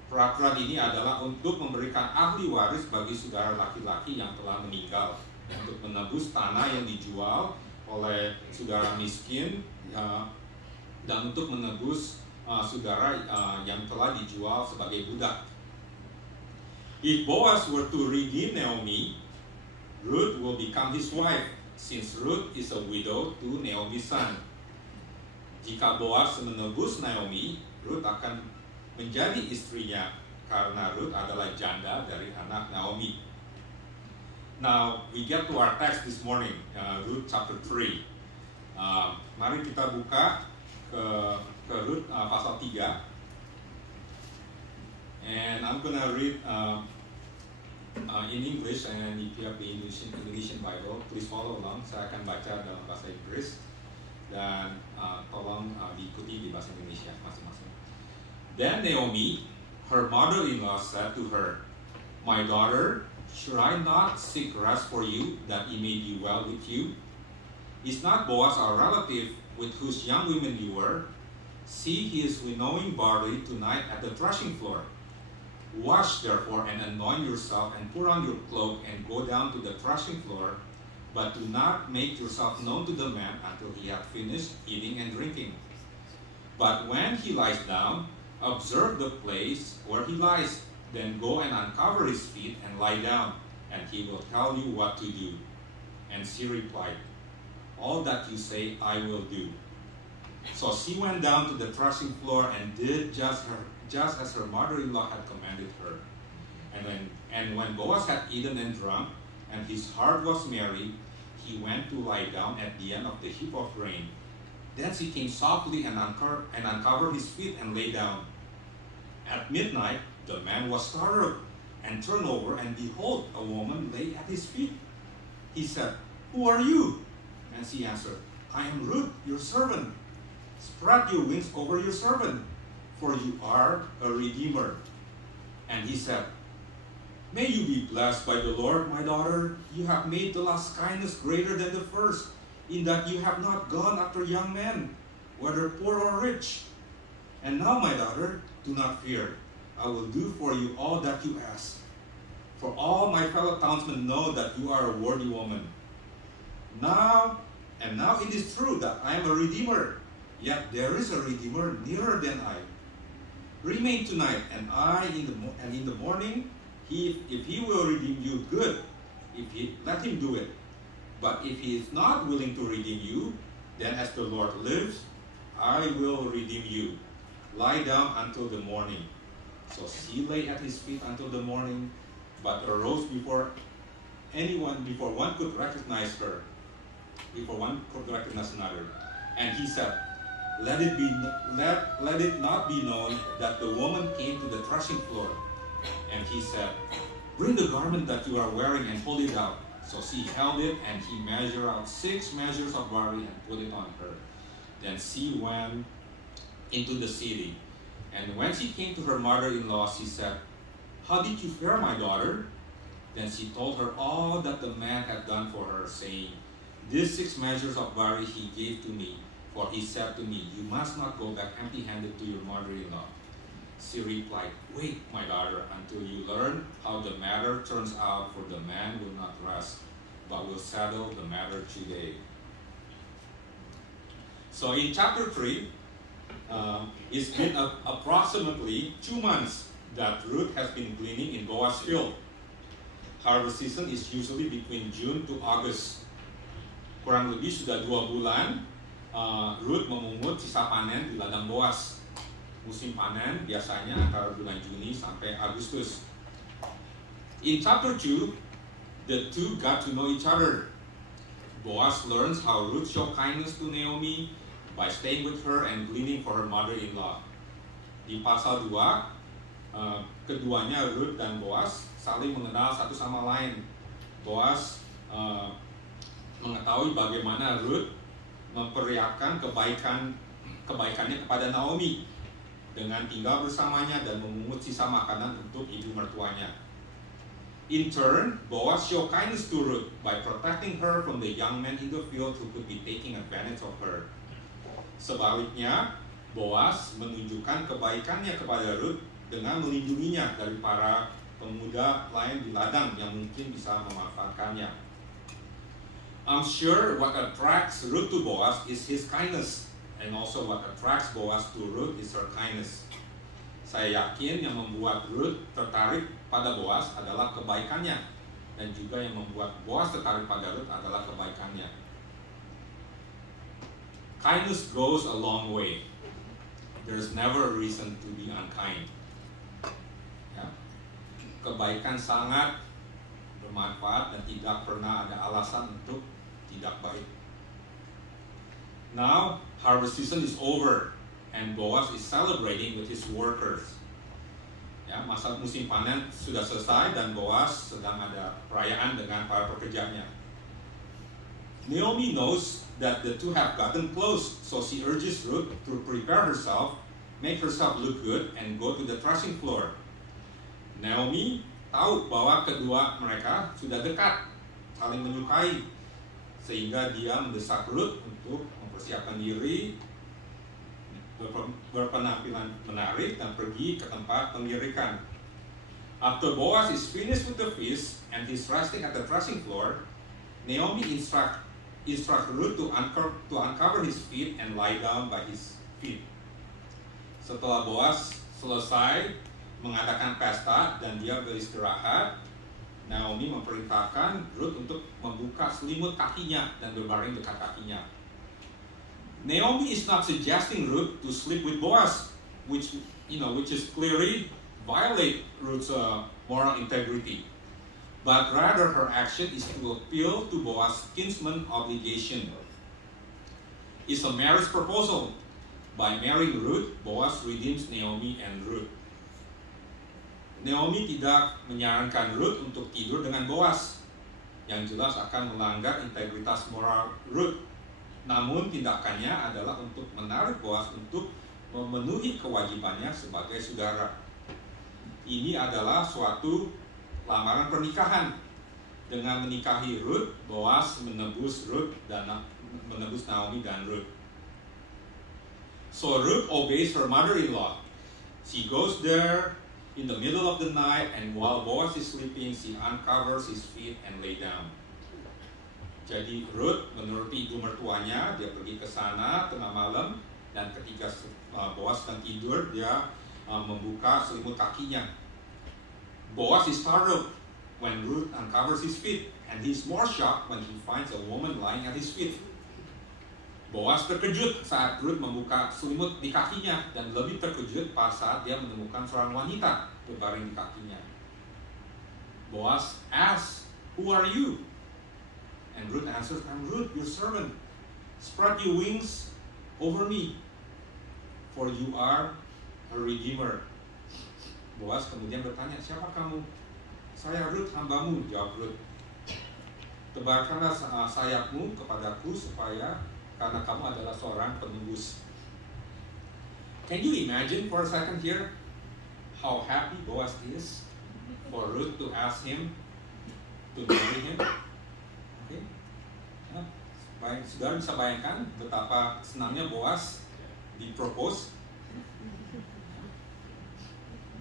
Peraturan ini adalah untuk memberikan ahli waris bagi saudara laki-laki yang telah meninggal, untuk menebus tanah yang dijual oleh saudara miskin, dan untuk menebus saudara yang telah dijual sebagai budak. If Boaz were to redeem Naomi, Ruth will become his wife, since Ruth is a widow to Naomi's son. Jika Boaz menebus Naomi, Ruth akan menjadi istrinya, karena Ruth adalah janda dari anak Naomi. Now we get to our text this morning, Ruth chapter 3. Mari kita buka ke Ruth pasal 3. And I'm gonna read in English, and if you have the Indonesian Bible, please follow along. Saya akan baca dalam bahasa Inggris dan tolong diikuti di bahasa Indonesia masing-masing. Then Naomi, her mother-in-law, said to her, "My daughter, should I not seek rest for you, that it may be well with you? Is not Boaz our relative, with whose young women you were? See, he is winnowing barley tonight at the threshing floor. Wash therefore and anoint yourself and put on your cloak and go down to the threshing floor, but do not make yourself known to the man until he hath finished eating and drinking. But when he lies down, observe the place where he lies, then go and uncover his feet and lie down, and he will tell you what to do." And she replied, "All that you say I will do." So she went down to the threshing floor and did just as her mother-in-law had commanded her. And when Boaz had eaten and drunk, and his heart was merry, he went to lie down at the end of the heap of grain. Then she came softly and uncovered his feet and lay down. At midnight, the man was startled and turned over, and behold, a woman lay at his feet. He said, "Who are you?" And she answered, "I am Ruth, your servant. Spread your wings over your servant, for you are a redeemer." And he said, "May you be blessed by the Lord, my daughter. You have made the last kindness greater than the first, in that you have not gone after young men, whether poor or rich. And now, my daughter, do not fear. I will do for you all that you ask. For all my fellow townsmen know that you are a worthy woman. Now it is true that I am a redeemer, yet there is a redeemer nearer than I. Remain tonight, and in the morning, if he will redeem you, good. Let him do it. But if he is not willing to redeem you, then as the Lord lives, I will redeem you. Lie down until the morning." So she lay at his feet until the morning, but arose before one could recognize another. And he said, let it not be known that the woman came to the threshing floor. And he said, "Bring the garment that you are wearing and hold it out." So she held it, and he measured out 6 measures of barley and put it on her. Then she went into the city. And when she came to her mother-in-law, she said, "How did you fare, my daughter?" Then she told her all that the man had done for her, saying, "These 6 measures of barley he gave to me, for he said to me, 'You must not go back empty-handed to your mother-in-law.'" She replied, "Wait, my daughter, until you learn how the matter turns out, for the man will not rest, but will settle the matter today." So in chapter 3, it's been approximately 2 months that Ruth has been gleaning in Boaz field. Harvest season is usually between June to August. Kurang lebih sudah 2 bulan Ruth memungut sisa panen di ladang Boaz. Musim panen biasanya antara bulan Juni sampai Agustus. In chapter 2, the two got to know each other. Boaz learns how Ruth showed kindness to Naomi by staying with her and gleaning for her mother-in-law. Di pasal 2, keduanya Ruth dan Boaz saling mengenal satu sama lain. Boaz mengetahui bagaimana Ruth memperlihatkan kebaikannya kepada Naomi dengan tinggal bersamanya dan memungut sisa makanan untuk ibu mertuanya. In turn, Boaz showed kindness to Ruth by protecting her from the young men in the field who could be taking advantage of her. Sebaliknya, Boaz menunjukkan kebaikannya kepada Ruth dengan melindunginya dari para pemuda lain di ladang yang mungkin bisa memanfaatkannya. I'm sure what attracts Ruth to Boaz is his kindness, and also what attracts Boaz to Ruth is her kindness. Saya yakin yang membuat Ruth tertarik pada Boaz adalah kebaikannya, dan juga yang membuat Boaz tertarik pada Ruth adalah kebaikannya. Kindness goes a long way. There's never a reason to be unkind. Ya. Kebaikan sangat bermanfaat dan tidak pernah ada alasan untuk tidak baik. Now, harvest season is over, and Boaz is celebrating with his workers. Ya, masa musim panen sudah selesai dan Boaz sedang ada perayaan dengan para pekerjanya. Naomi knows that the two have gotten close, so she urges Ruth to prepare herself, make herself look good, and go to the threshing floor. Naomi tahu bahwa kedua mereka sudah dekat, saling menyukai, sehingga dia mendesak Ruth untuk mempersiapkan diri, berpenampilan menarik, dan pergi ke tempat pengirikan. After Boaz is finished with the feast and he's resting at the threshing floor, Naomi instruct Ruth to uncover his feet and lie down by his feet. Setelah Boaz selesai mengadakan pesta dan dia beristirahat, Naomi memerintahkan Ruth untuk membuka selimut kakinya dan berbaring dekat kakinya. Naomi is not suggesting Ruth to sleep with Boaz, which is clearly violate Ruth's moral integrity. But rather her action is to appeal to Boaz's kinsman obligation. It's a marriage proposal. By marrying Ruth, Boaz redeems Naomi and Ruth. Naomi tidak menyarankan Ruth untuk tidur dengan Boaz, yang jelas akan melanggar integritas moral Ruth. Namun tindakannya adalah untuk menarik Boaz untuk memenuhi kewajibannya sebagai saudara. Ini adalah suatu lamaran pernikahan. Dengan menikahi Ruth, Boaz menebus Naomi dan Ruth. So Ruth obeys her mother-in-law. She goes there in the middle of the night, and while Boaz is sleeping, she uncovers his feet and lay down. Jadi Ruth menuruti ibu mertuanya, dia pergi ke sana tengah malam, dan ketika Boaz sedang tidur, dia membuka selimut kakinya. Boaz is startled when Ruth uncovers his feet, and he's more shocked when he finds a woman lying at his feet. Boaz terkejut saat Ruth membuka selimut di kakinya, dan lebih terkejut pas saat dia menemukan seorang wanita berbaring di kakinya. Boaz asks, "Who are you?" And Ruth answers, "I'm Ruth, your servant. Spread your wings over me, for you are a redeemer." Boaz kemudian bertanya, "Siapa kamu?" "Saya Ruth, hambamu," jawab Ruth. "Tebarkanlah sayapmu kepadaku karena kamu adalah seorang penembus." Can you imagine for a second here how happy Boaz is for Ruth to ask him to marry him? Okay. Baik, saudara bisa bayangkan betapa senangnya Boaz dipropose.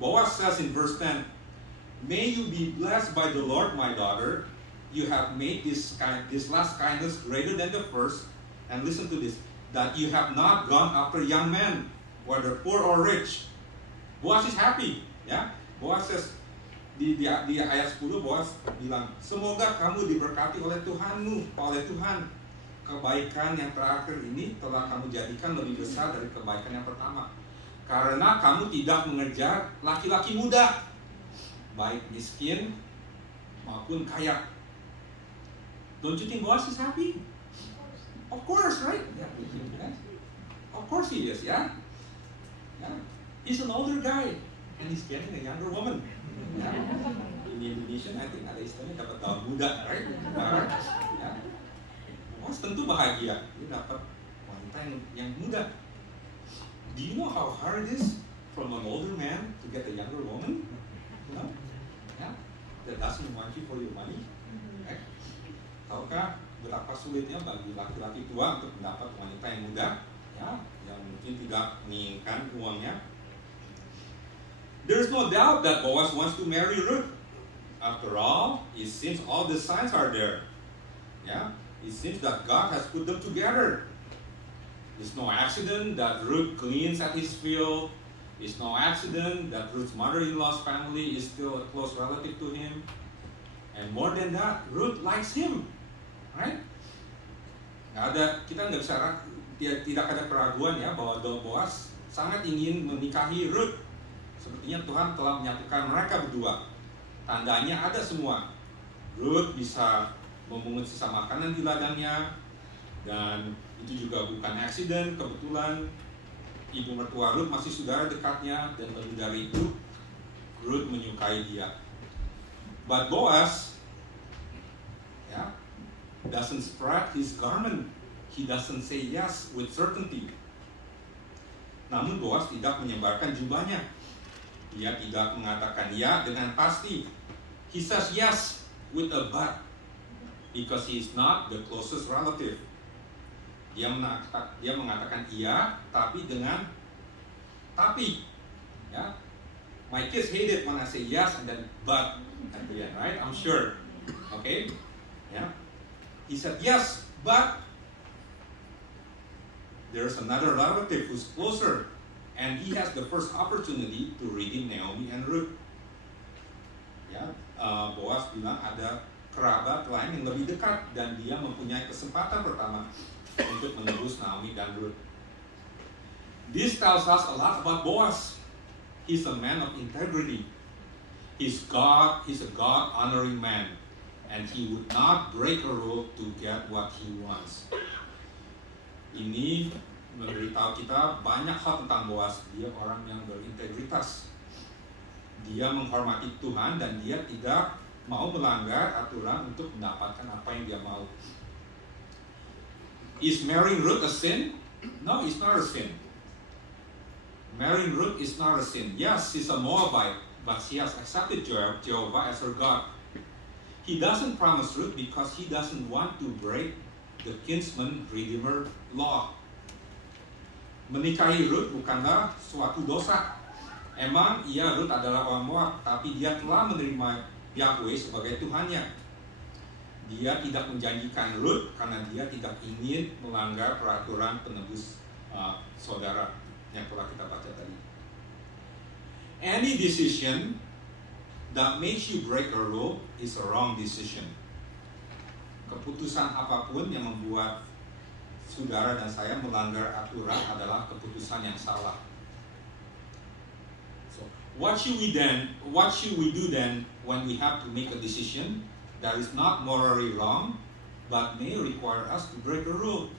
Boaz says in verse 10, "May you be blessed by the Lord, my daughter. You have made this last kindness greater than the first." And listen to this, that you have not gone after young men, whether poor or rich. Boaz is happy. Ya, Boaz says, di ayat 10 Boaz bilang, "Semoga kamu diberkati oleh Tuhanmu, oleh Tuhan. Kebaikan yang terakhir ini telah kamu jadikan lebih besar dari kebaikan yang pertama. Karena kamu tidak mengejar laki-laki muda, baik miskin maupun kaya." Don't you think Boaz is happy? Of course, right? Yeah. Of course he is, yeah? He's an older guy and he's getting a younger woman. Yeah. In Indonesia, I think ada istilahnya dapat daun muda, right? Yeah. Boaz tentu bahagia, dia dapat wanita yang muda. Do you know how hard it is from an older man to get a younger woman? No? Yeah? That doesn't want you for your money. Right? Tahukah betapa sulitnya bagi laki-laki tua untuk mendapat wanita yang muda, ya, yang mungkin tidak menginginkan uangnya? There is no doubt that Boaz wants to marry Ruth. After all, it seems all the signs are there. Yeah? It seems that God has put them together. It's no accident that Ruth cleans at his field. It's no accident that Ruth's mother-in-law's family is still a close relative to him. And more than that, Ruth likes him. Right? Kita tidak ada keraguan ya bahwa Boaz sangat ingin menikahi Ruth. Sepertinya Tuhan telah menyatukan mereka berdua. Tandanya ada semua. Ruth bisa memungut sisa makanan di ladangnya, dan itu juga bukan accident, kebetulan ibu mertua Ruth masih saudara dekatnya, dan lebih dari itu Ruth menyukai dia. But Boaz, doesn't spread his garment. He doesn't say yes with certainty. Namun Boaz tidak menyebarkan jubahnya. Dia tidak mengatakan ya dengan pasti. He says yes with a but, because he is not the closest relative. Dia mengatakan iya, tapi dengan tapi. Ya, my kids hate it when I say yes and then but at the end, right? I'm sure. Okay, yeah. He said yes, but there's another relative who's closer, and he has the first opportunity to redeem Naomi and Ruth. Ya, Boaz bilang ada kerabat lain yang lebih dekat, dan dia mempunyai kesempatan pertama untuk menebus Naomi dan Ruth. This tells us a lot about Boaz. He's a man of integrity. He's a God-honoring man, and he would not break a rule to get what he wants. Ini memberitahu kita banyak hal tentang Boaz. Dia orang yang berintegritas. Dia menghormati Tuhan dan dia tidak mau melanggar aturan untuk mendapatkan apa yang dia mau. Is marrying Ruth a sin? No, it's not a sin. Marrying Ruth is not a sin. Yes, she's a Moabite, but she has accepted Jehovah as her God. He doesn't promise Ruth because he doesn't want to break the kinsman redeemer law. Menikahi Ruth bukanlah suatu dosa. Emang Ruth adalah orang Moab, tapi dia telah menerima Yahweh sebagai Tuhannya. Dia tidak menjanjikan Ruth karena dia tidak ingin melanggar peraturan penebus saudara yang telah kita baca tadi. Any decision that makes you break a rule is a wrong decision. Keputusan apapun yang membuat saudara dan saya melanggar aturan adalah keputusan yang salah. So, what should we do then when we have to make a decision that is not morally wrong but may require us to break a rule?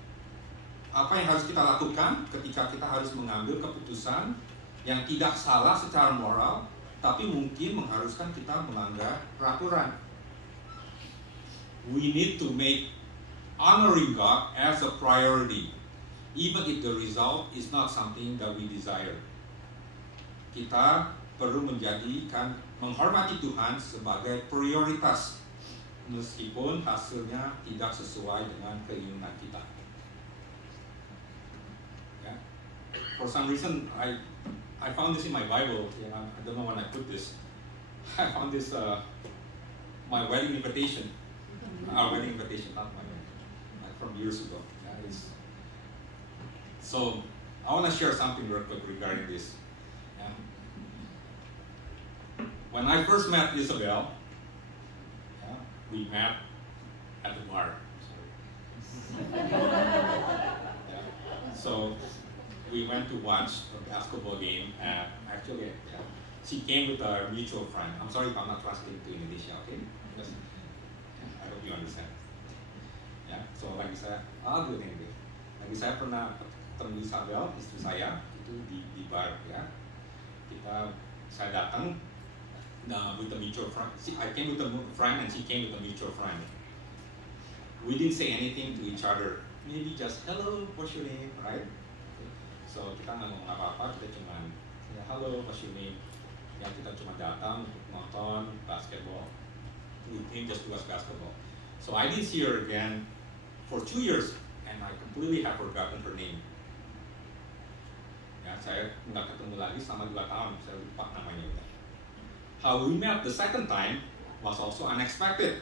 Apa yang harus kita lakukan ketika kita harus mengambil keputusan yang tidak salah secara moral, tapi mungkin mengharuskan kita melanggar peraturan? We need to make honoring God as a priority, even if the result is not something that we desire. Kita perlu menjadikan menghormati Tuhan sebagai prioritas, meskipun hasilnya tidak sesuai dengan keinginan kita. For some reason, I found this in my Bible. Yeah, I don't know when I put this. I found this, my wedding invitation. Our wedding invitation, not my wedding, like from years ago. Yeah, so I want to share something real quick regarding this. When I first met Isabel, we met at the bar. So we went to watch a basketball game. Actually, she came with a mutual friend. I'm sorry if I'm not translating to Indonesia, okay? Because, I hope you understand. Ya, so lagi saya, I'll do it anyway. Lagi saya pernah ketemu Isabel, istri saya, itu di bar, ya. Saya datang with a mutual friend. I came with a friend and she came with a mutual friend. We didn't say anything to each other. Maybe just, hello, what's your name, right? So kita nggak ngomong apa-apa, kita cuma, ya, hello, what's your name? Ya, kita cuma datang untuk nonton basketball. We came just to watch basketball. So I didn't see her again for 2 years, and I completely have forgotten her name. Ya, saya nggak ketemu lagi selama 2 tahun, saya lupa namanya. How we met the second time was also unexpected.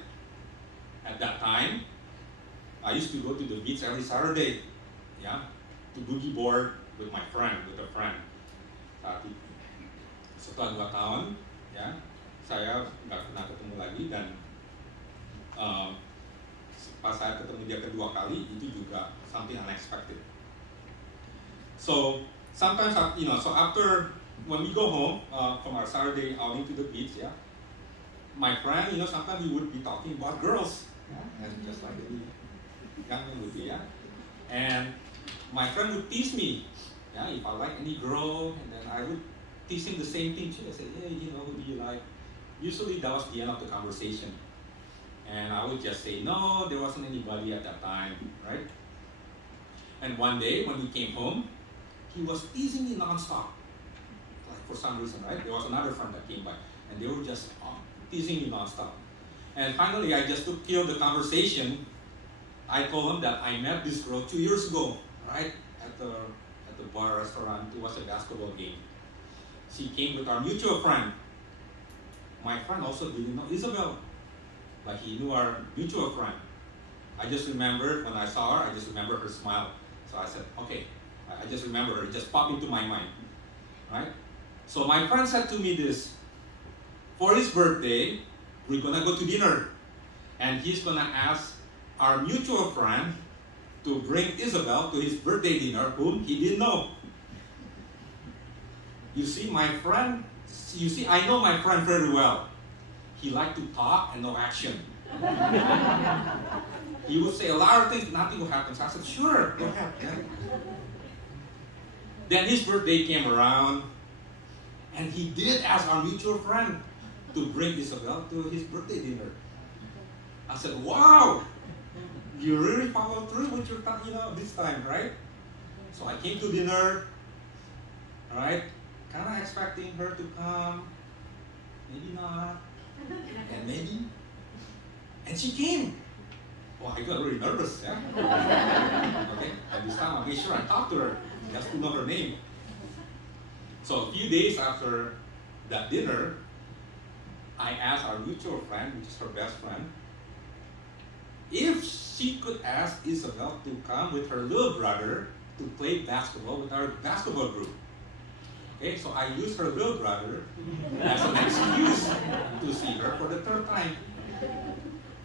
At that time, I used to go to the beach every Saturday, yeah, to boogie board with a friend. Tapi setelah 2 tahun, ya, saya nggak pernah ketemu lagi, dan pas saya ketemu dia kedua kali, itu juga something unexpected. So sometimes, so after when we go home from our Saturday outing to the beach, yeah, my friend, sometimes we would be talking about girls, yeah, and just like any young man would be, yeah. And my friend would tease me, yeah, if I like any girl, and then I would tease him the same thing too. I said, hey, who do you like? Usually that was the end of the conversation, and I would just say, no, there wasn't anybody at that time, right? And one day when we came home, he was teasing me nonstop. For some reason, right? There was another friend that came by, and they were just teasing me nonstop. And finally, I just to kill the conversation, I told him that I met this girl 2 years ago, right, at the bar restaurant to watch a basketball game. She came with our mutual friend. My friend also didn't know Isabel, but he knew our mutual friend. I just remembered when I saw her, I just remember her smile. So I said, okay, I just remember her. It just popped into my mind, right? So my friend said to me this, for his birthday, we're gonna go to dinner, and he's gonna ask our mutual friend to bring Isabel to his birthday dinner, whom he didn't know. You see, I know my friend very well. He liked to talk and no action. He would say a lot of things, nothing would happen. So I said, sure, go ahead. Yeah. Then his birthday came around, and he did ask our mutual friend to bring Isabel to his birthday dinner. I said, wow, you really followed through with your time, this time, right? So I came to dinner, right? Kind of expecting her to come, maybe not, and maybe. And she came. Well, I got really nervous, yeah? Okay, and this time I made sure I talked to her, just to know her name. So a few days after that dinner, I asked our mutual friend, which is her best friend, if she could ask Isabel to come with her little brother to play basketball with our basketball group. Okay, so I used her little brother as an excuse to see her for the 3rd time.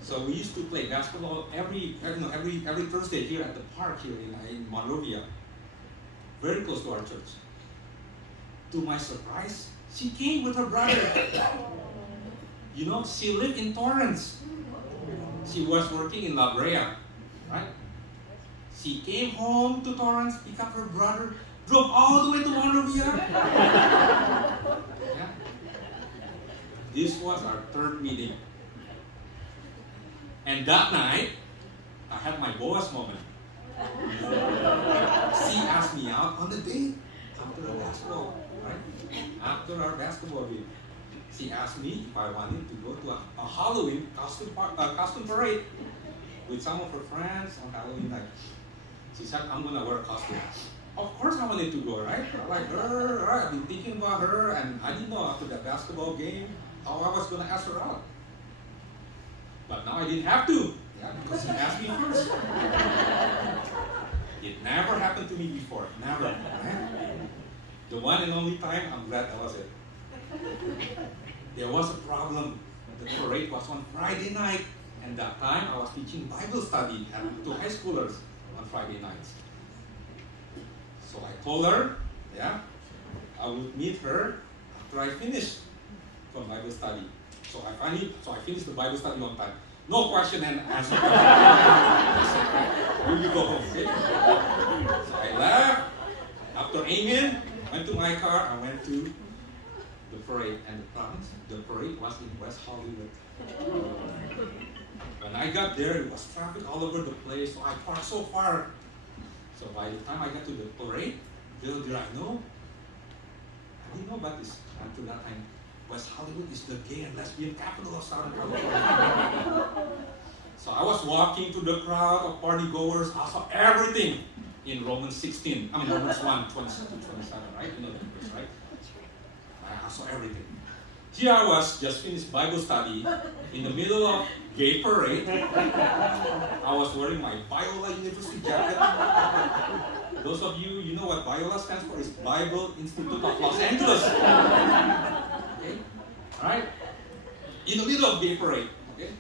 So we used to play basketball every Thursday here at the park here in Monrovia, very close to our church. To my surprise, she came with her brother. She lived in Torrance. She was working in La Brea, right? She came home to Torrance, picked up her brother, drove all the way to Monrovia. Yeah. This was our 3rd meeting. And that night, I had my boss moment. She asked me out on the date after the basketball. Right? After our basketball game, she asked me if I wanted to go to a Halloween costume parade with some of her friends on Halloween night. She said, I'm going to wear a costume. of course I wanted to go, right? I like her, right? I've been thinking about her, and I didn't know after that basketball game how I was going to ask her out. But now I didn't have to, yeah, because she asked me first. It never happened to me before, never. Right? The one and only time, I'm glad that was it. There was a problem. The parade was on Friday night, and that time I was teaching Bible study to high schoolers on Friday nights. So I told her, yeah, I would meet her after I finished from Bible study. So I finished the Bible study on time. No question and answer. Will you go home? Okay? So I left. After amen, went to my car. I went to the parade, and the parade was in West Hollywood. When I got there, it was traffic all over the place, so I parked so far. So by the time I got to the parade, little did I know, I didn't know about this until that time. West Hollywood is the gay and lesbian capital of Southern California. So I was walking through the crowd of party goers. I saw everything in Romans 1, 26 to 27, right? You know that verse, right? I saw everything. Here I was, just finished Bible study, in the middle of gay parade. I was wearing my Biola University jacket. Those of you, you know what Biola stands for? It's Bible Institute of Los Angeles. Okay? Alright? In the middle of gay parade. Okay?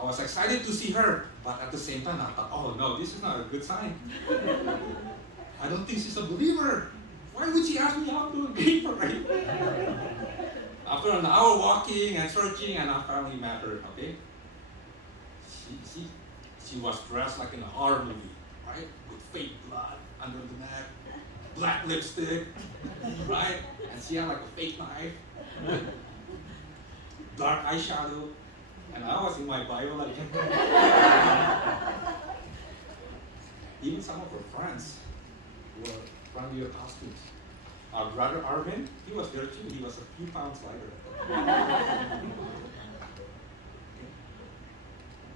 I was excited to see her, but at the same time I thought, oh no, this is not a good sign. I don't think she's a believer. Why would she ask me out to a gay parade? After an hour walking and searching, and I finally met her, okay? She was dressed like in a horror movie, right? With fake blood under the neck, black lipstick, right? And she had like a fake knife, dark eyeshadow, and I was in my Bible like even some of her friends were friendlier costumes. Our brother Arvin, he was there too. He was a few pounds lighter.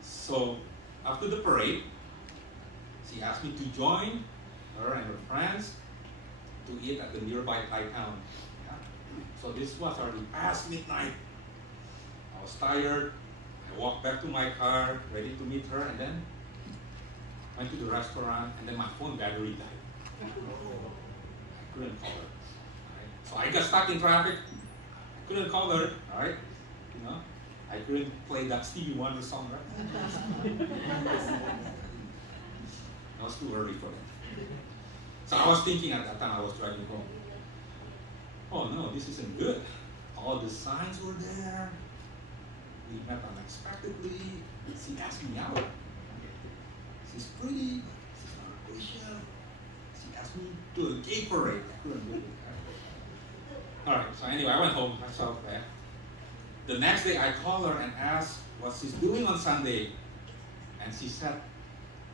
So after the parade, she asked me to join her and her friends to eat at the nearby Thai town. Yeah? So this was already past midnight. I was tired. I walked back to my car, ready to meet her, and then went to the restaurant, and then my phone battery died. I couldn't call her. So I got stuck in traffic. I couldn't call her, right? You know, I couldn't play that Stevie Wonder song, right? I was too early for that. So I was thinking at that time I was driving home. Oh no, this isn't good. All the signs were there. We met unexpectedly. She asked me out. She's pretty, but she's not a Christian. She asked me to a gay parade. I couldn't do it. Alright, so anyway, I went home myself there. The next day I called her and asked what she's doing on Sunday. And she said,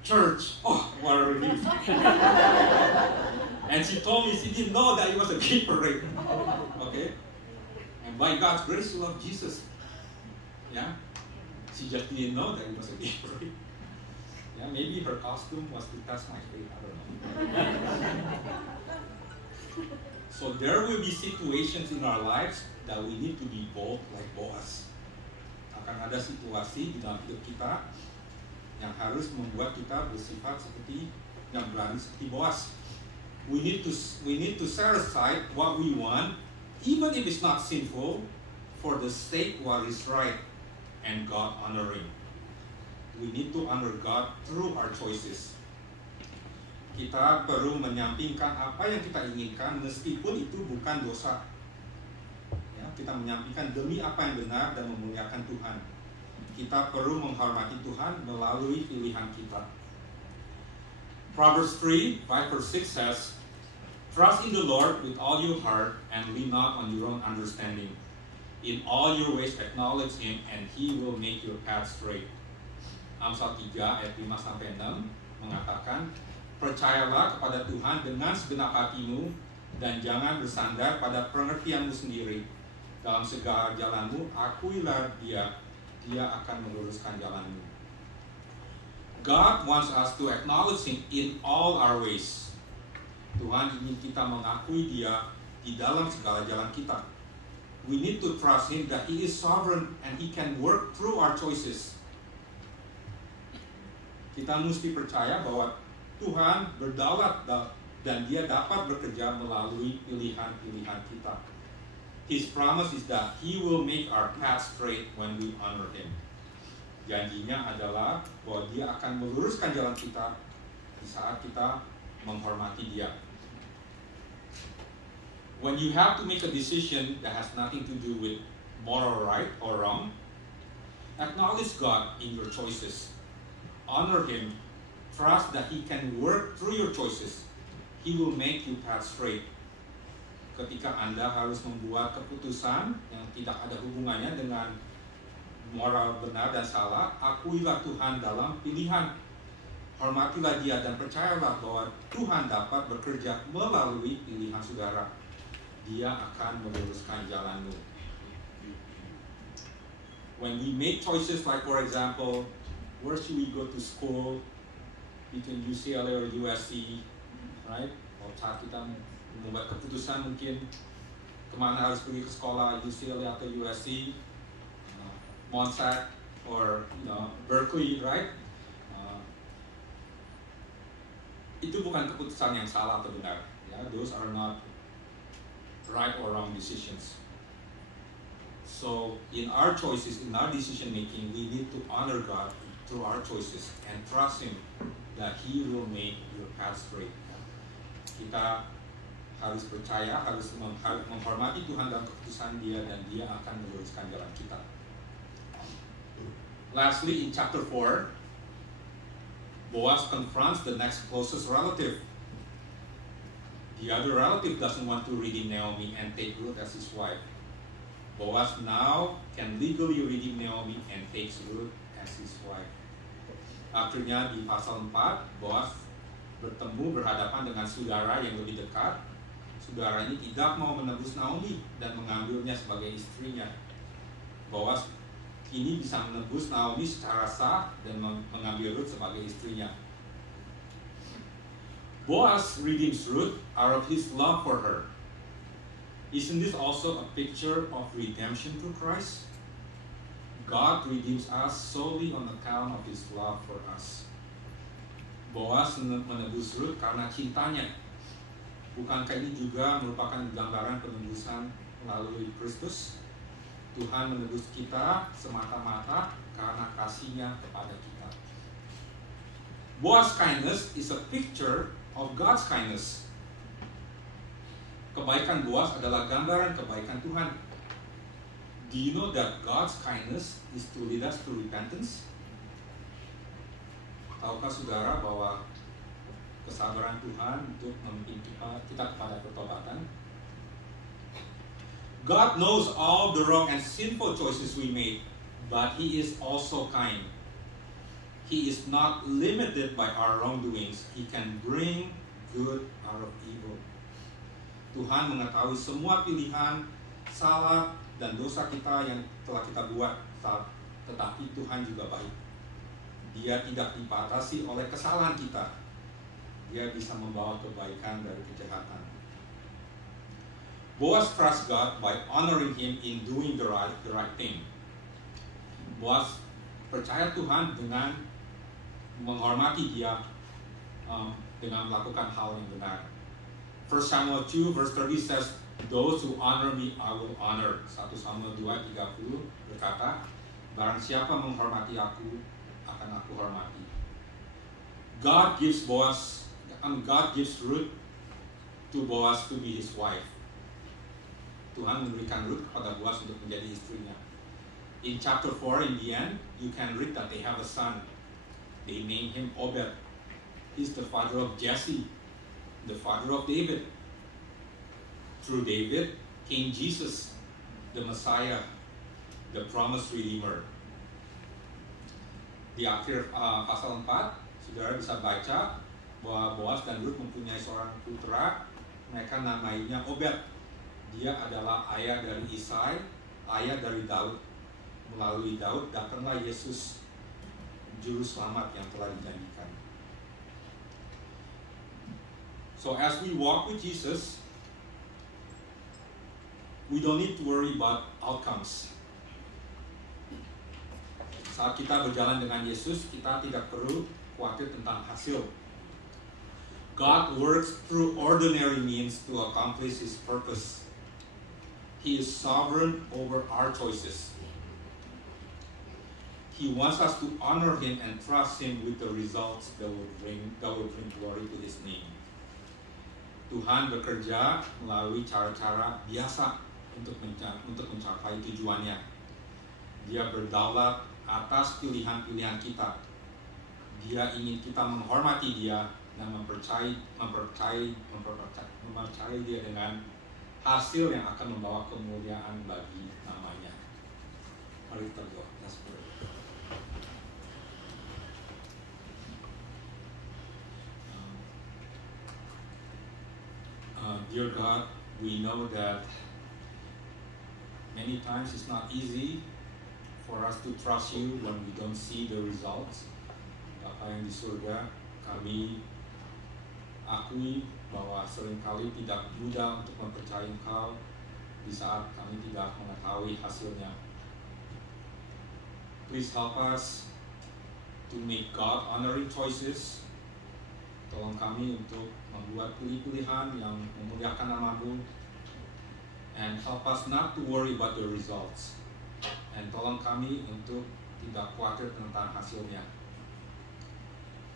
church. Oh, what a relief. And she told me she didn't know that it was a gay parade. Okay? And by God's grace, she loved Jesus. Yeah? She just didn't know that it was a gay parade. Yeah, maybe her costume was to test my faith. I don't know. So there will be situations in our lives that we need to be bold like Boaz. Akan ada situasi di dalam hidup kita yang harus membuat kita bersifat seperti yang berani seperti Boaz. We need to set aside what we want, even if it's not sinful, for the sake what is right and God honoring. We need to honor God through our choices. Kita perlu menyampingkan apa yang kita inginkan meskipun itu bukan dosa. Ya, kita menyampingkan demi apa yang benar dan memuliakan Tuhan. Kita perlu menghormati Tuhan melalui pilihan kita. Proverbs 3, 5 verse 6 says, trust in the Lord with all your heart and lean not on your own understanding. In all your ways acknowledge Him and He will make your path straight. Amsal 3 ayat 5-6 mengatakan, percayalah kepada Tuhan dengan segenap hatimu dan jangan bersandar pada pengertianmu sendiri. Dalam segala jalanmu, akuilah Dia akan meluruskan jalanmu. God wants us to acknowledge Him in all our ways. Tuhan ingin kita mengakui Dia di dalam segala jalan kita. We need to trust Him that He is sovereign and He can work through our choices. Kita mesti percaya bahwa Tuhan berdaulat dan Dia dapat bekerja melalui pilihan-pilihan kita. His promise is that He will make our path straight when we honor Him. Janjinya adalah bahwa Dia akan meluruskan jalan kita di saat kita menghormati Dia. When you have to make a decision that has nothing to do with moral right or wrong, acknowledge God in your choices. Honor Him. Trust that He can work through your choices. He will make you path straight. Ketika Anda harus membuat keputusan yang tidak ada hubungannya dengan moral benar dan salah, akuilah Tuhan dalam pilihan. Hormatilah Dia dan percayalah bahwa Tuhan dapat bekerja melalui pilihan saudara. Dia akan meluruskan jalanmu. When we make choices like, for example, where should we go to school, between UCLA or USC, right? Kalau saat kita membuat keputusan mungkin kemana harus pergi ke sekolah, UCLA atau USC, Monsac or Berkeley, right? Itu bukan keputusan yang salah atau benar. Ya, those are not right or wrong decisions. So in our choices, in our decision making, we need to honor God through our choices and trust Him that He will make your path straight. Kita harus percaya, harus menghormati Tuhan dalam keputusan Dia, dan Dia akan meluruskan jalan kita. Lastly, in chapter 4, Boaz confronts the next closest relative. The other relative doesn't want to redeem Naomi and take Ruth as his wife. Boaz now can legally redeem Naomi and takes Ruth as his wife. Akhirnya di pasal 4, Boaz berhadapan dengan saudara yang lebih dekat. Saudara ini tidak mau menebus Naomi dan mengambilnya sebagai istrinya. Boaz kini bisa menebus Naomi secara sah dan mengambil Ruth sebagai istrinya. Boaz redeems Ruth out of his love for her. Isn't this also a picture of redemption through Christ? God redeems us solely on account of His love for us. Boaz menebus Ruth karena cintanya. Bukankah ini juga merupakan gambaran penebusan melalui Kristus? Tuhan menebus kita semata-mata karena kasih-Nya kepada kita. Boaz's kindness is a picture of God's kindness. Kebaikan Boaz adalah gambaran kebaikan Tuhan. Do you know that God's kindness is to lead us to repentance? Tahukah saudara bahwa kesabaran Tuhan untuk memimpin kita kepada pertobatan? God knows all the wrong and sinful choices we made, but He is also kind. He is not limited by our wrongdoings. He can bring good out of evil. Tuhan mengetahui semua pilihan, salah, dan dosa kita yang telah kita buat, tetapi Tuhan juga baik. Dia tidak dibatasi oleh kesalahan kita. Dia bisa membawa kebaikan dari kejahatan. Boaz trusts God by honoring Him in doing the right thing. Boaz percaya Tuhan dengan menghormati Dia dengan melakukan hal yang benar. 1 Samuel 2 verse 30 says, "Those who honor me, I will honor." 1 Samuel 2:30 berkata, "Barang siapa menghormati aku, akan aku hormati." God gives Ruth to Boaz to be his wife. Tuhan memberikan Ruth kepada Boaz untuk menjadi istrinya. In chapter 4, in the end, you can read that they have a son. They name him Obed. He's the father of Jesse, the father of David. Through David came Jesus, the Messiah, the promised Redeemer. Di akhir pasal 4, saudara bisa baca bahwa Boaz dan Ruth mempunyai seorang putra. Mereka namanya Obed. Dia adalah ayah dari Isai, ayah dari Daud. Melalui Daud datanglah Yesus, juru selamat yang telah dijanjikan. So as we walk with Jesus, we don't need to worry about outcomes. Saat kita berjalan dengan Yesus, kita tidak perlu khawatir tentang hasil. God works through ordinary means to accomplish His purpose. He is sovereign over our choices. He wants us to honor Him and trust Him with the results that will bring glory to His name. Tuhan bekerja melalui cara-cara biasa untuk mencapai tujuannya. Dia berdaulat atas pilihan-pilihan kita. Dia ingin kita menghormati Dia dan mempercayai Dia dengan hasil yang akan membawa kemuliaan bagi namanya. Mari kita berdoa. Let's pray. Dear God, we know that many times it's not easy for us to trust You when we don't see the results. Bapa yang di surga, kami akui bahwa seringkali tidak mudah untuk mempercayai Engkau di saat kami tidak mengetahui hasilnya. Please help us to make God-honoring choices. Tolong kami untuk membuat pilihan yang memuliakan nama-Mu. And help us not to worry about the results. And tolong kami untuk tidak khawatir tentang hasilnya.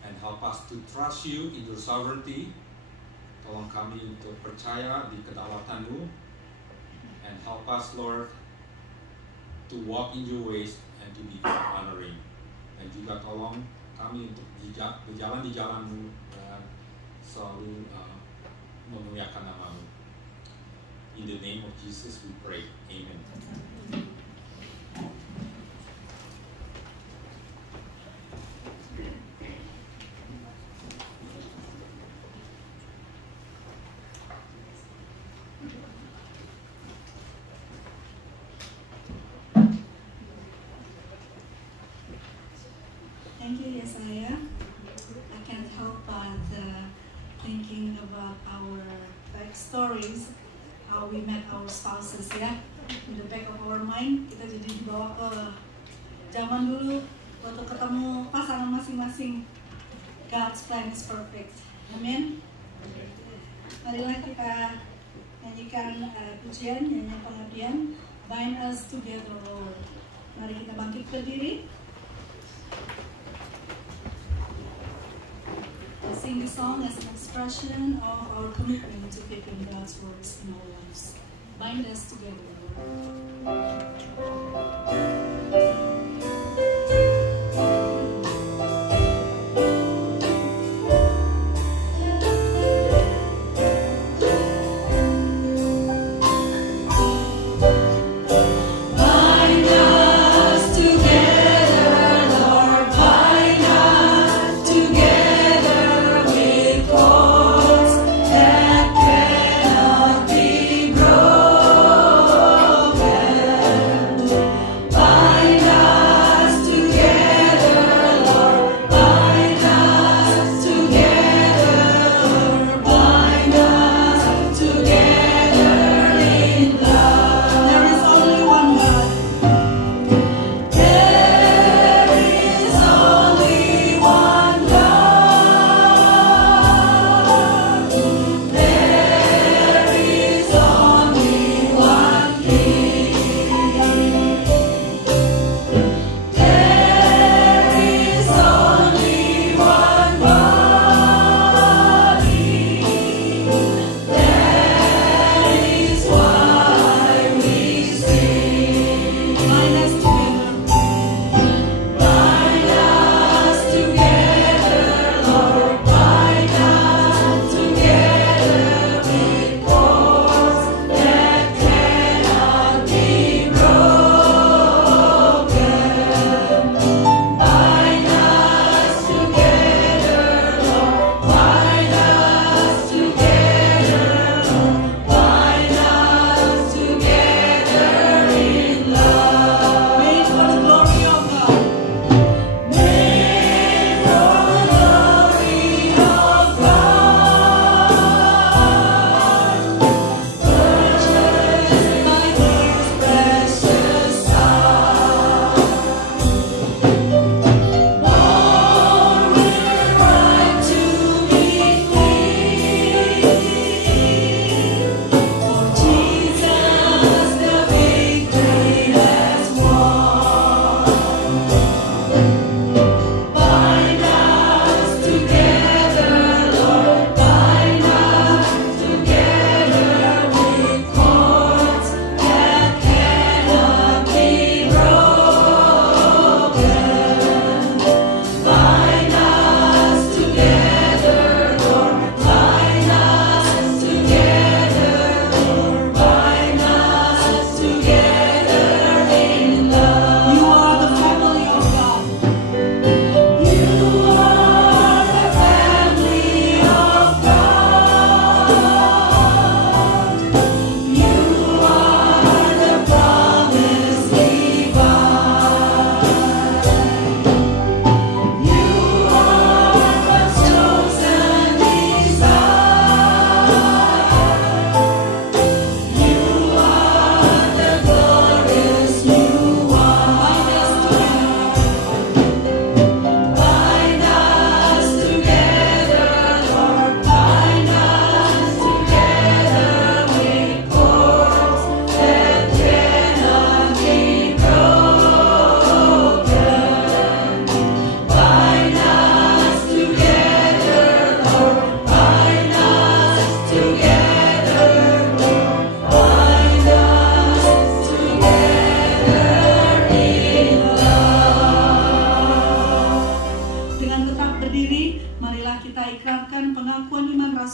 And help us to trust You in Your sovereignty. Tolong kami untuk percaya di kedaulatan-Mu. And help us, Lord, to walk in Your ways and to be honoring. Dan juga tolong kami untuk berjalan di jalan-Mu dan selalu memuliakan nama-Mu. In the name of Jesus we pray. Amen. Thank you, Yesaya. I can't help but thinking about our backstories, how we met our spouses, ya. In the back of our mind, kita jadi dibawa ke zaman dulu waktu ketemu pasangan masing-masing. God's plan is perfect. Amin. Marilah kita nyanyikan pujian, nyanyian pengabdian, Bind Us Together, Lord. Mari kita bangkit berdiri. Sing the song as an expression of our commitment to keeping God's words in our lives. Bind us together, Lord. Bind us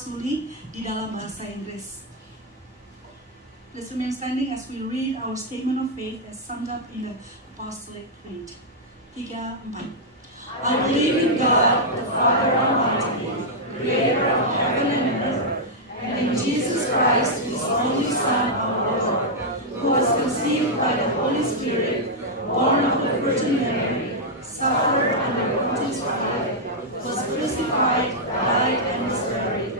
rasuli di dalam bahasa Inggris. Let's remain standing as we read our statement of faith as summed up in the Apostolic Creed. 3-4. I believe in God, the Father Almighty, creator of heaven and earth, and in Jesus Christ, his only Son, our Lord, who was conceived by the Holy Spirit, born of the Virgin Mary, suffered under Pontius Pilate, was crucified, died, and was buried.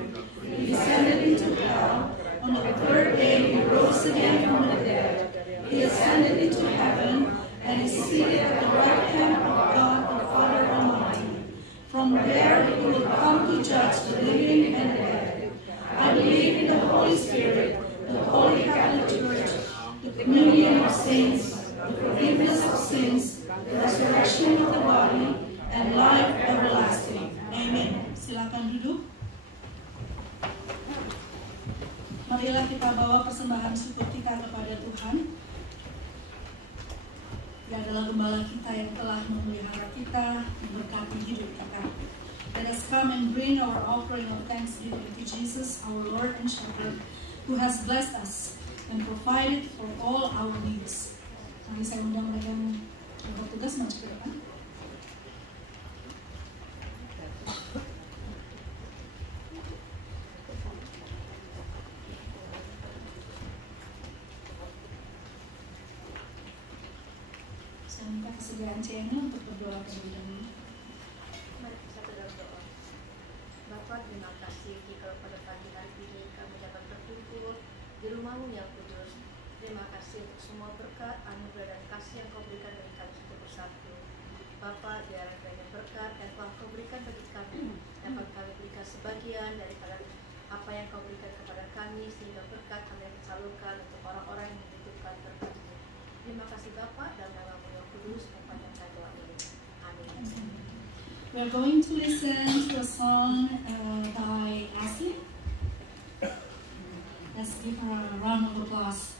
He descended into hell. On the third day, he rose again from the dead. He ascended into heaven and is seated at the right hand of God the Father Almighty. From there, he will come to judge the living and the dead. I believe in the Holy Spirit, the Holy Catholic Church, the communion of saints, the forgiveness of sins, the resurrection of the body, and life everlasting. Amen. Silakan duduk. Marilah kita bawa persembahan syukur kita kepada Tuhan. Dia adalah gembala kita yang telah memelihara kita, memberkati hidup kita. Let us come and bring our offering of thanksgiving to Jesus, our Lord and Shepherd, who has blessed us and provided for all our needs. Mari saya undang mereka yang bertugas maju ke depan. Saya minta kesediaan channel untuk berdoa terlebih dahulu. Mari kita berdoa. Bapa, terima kasih jika pada pagi hari ini kami dapat berkumpul di rumah-Mu yang kudus. Terima kasih untuk semua berkat, anugerah dan kasih yang Kau berikan bagi kami satu persatu. Bapa, biarlah banyak berkat yang telah Kau berikan bagi kami, dapat kami berikan sebagian daripada apa yang Kau berikan kepada kami, sehingga berkat kami dapat salurkan untuk orang-orang yang membutuhkan berkat-Mu. Terima kasih Bapa, dalam nama-Mu yang kudus, mempanjangkan doa ini. Amin. We are going to listen to a song by Ashley. Let's give her a round of applause.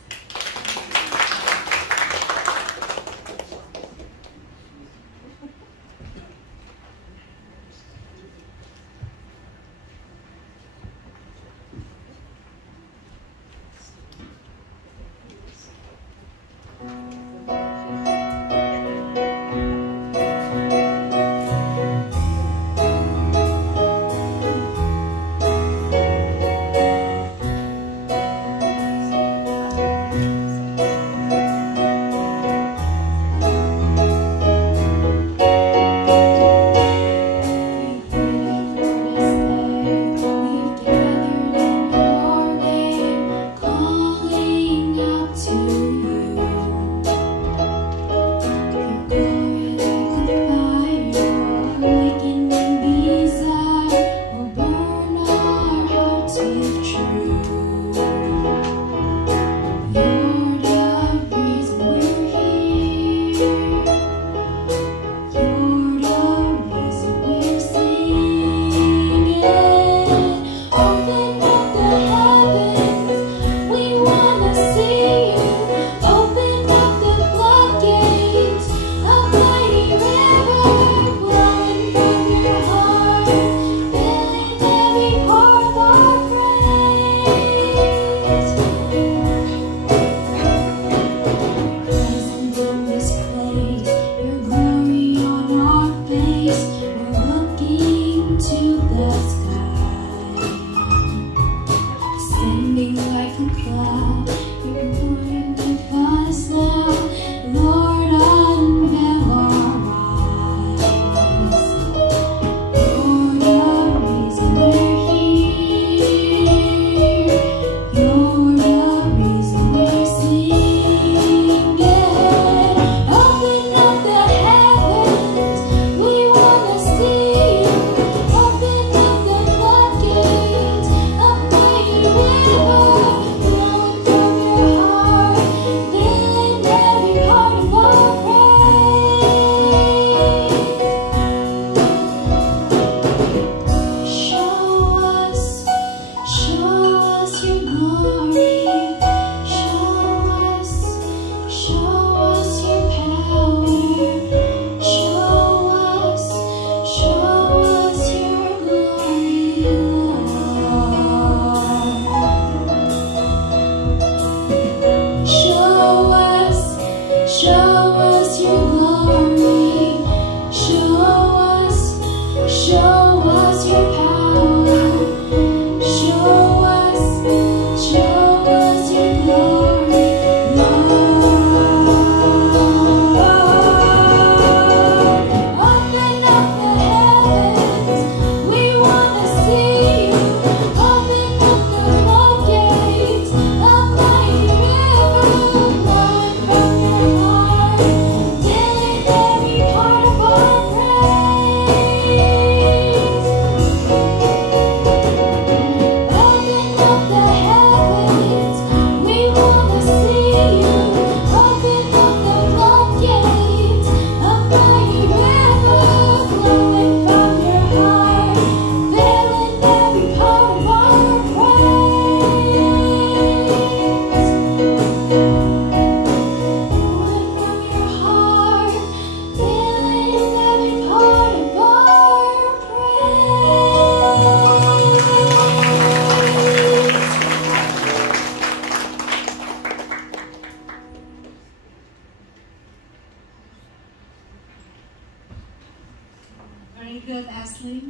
Very good, Ashley.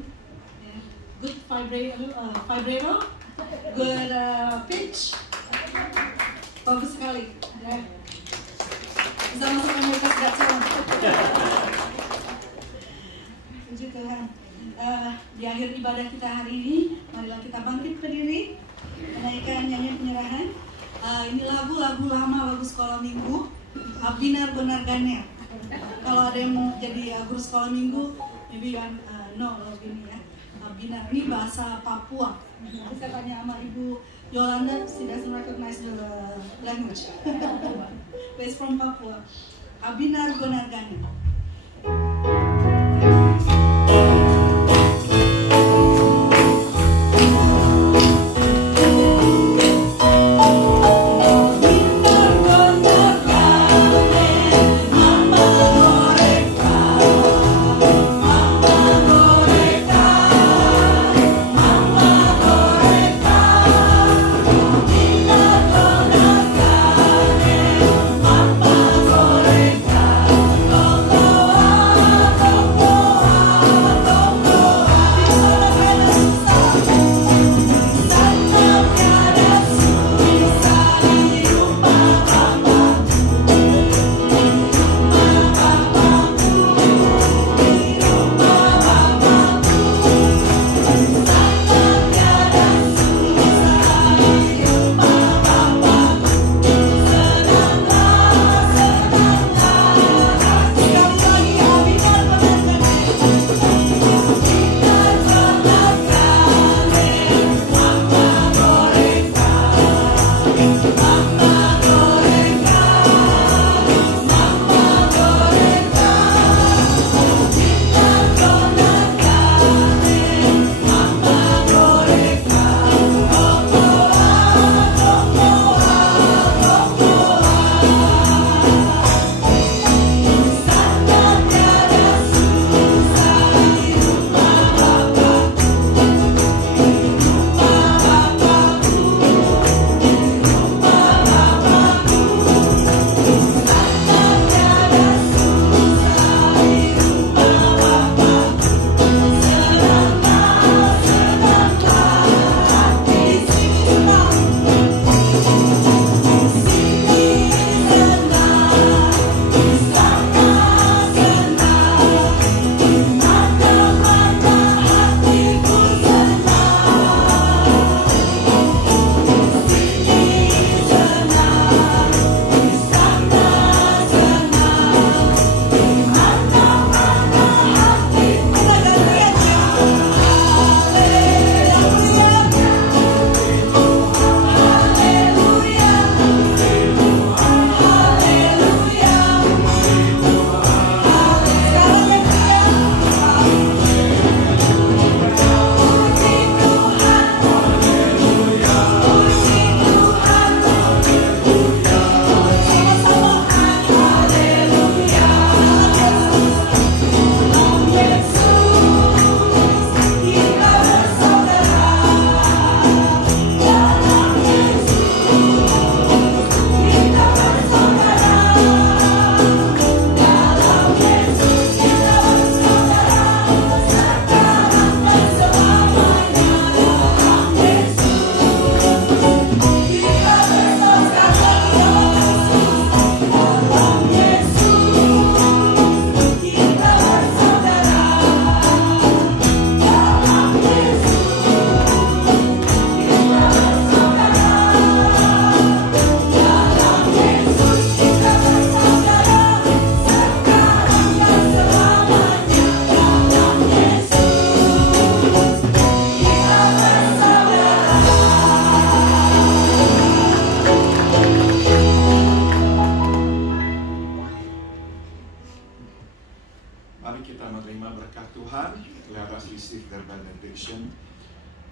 Yeah. Good vibrato. Good pitch. Bagus sekali. Ya. Bisa masuk America's Got Talent. Puji Tuhan. Di akhir ibadah kita hari ini, marilah kita bangkit berdiri, menaikkan nyanyian penyerahan. Ini lagu-lagu lama, lagu sekolah minggu. Binar benar ganer. Kalau ada yang mau jadi guru sekolah minggu, maybe no lagu ini ya. Binar ini bahasa Papua. Nanti saya tanya sama Ibu Yolanda, she doesn't recognize the language. But it's from Papua. Binar benar ganer.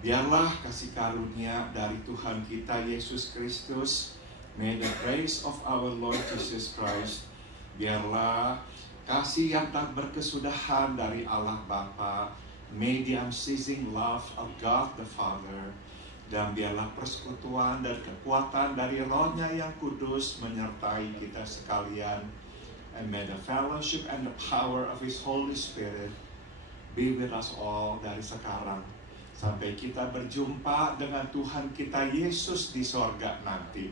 Biarlah kasih karunia dari Tuhan kita Yesus Kristus, may the grace of our Lord Jesus Christ, biarlah kasih yang tak berkesudahan dari Allah Bapa, may the unceasing love of God the Father, dan biarlah persekutuan dan kekuatan dari Roh-Nya yang kudus menyertai kita sekalian, and may the fellowship and the power of His Holy Spirit be with us all dari sekarang sampai kita berjumpa dengan Tuhan kita Yesus di sorga nanti.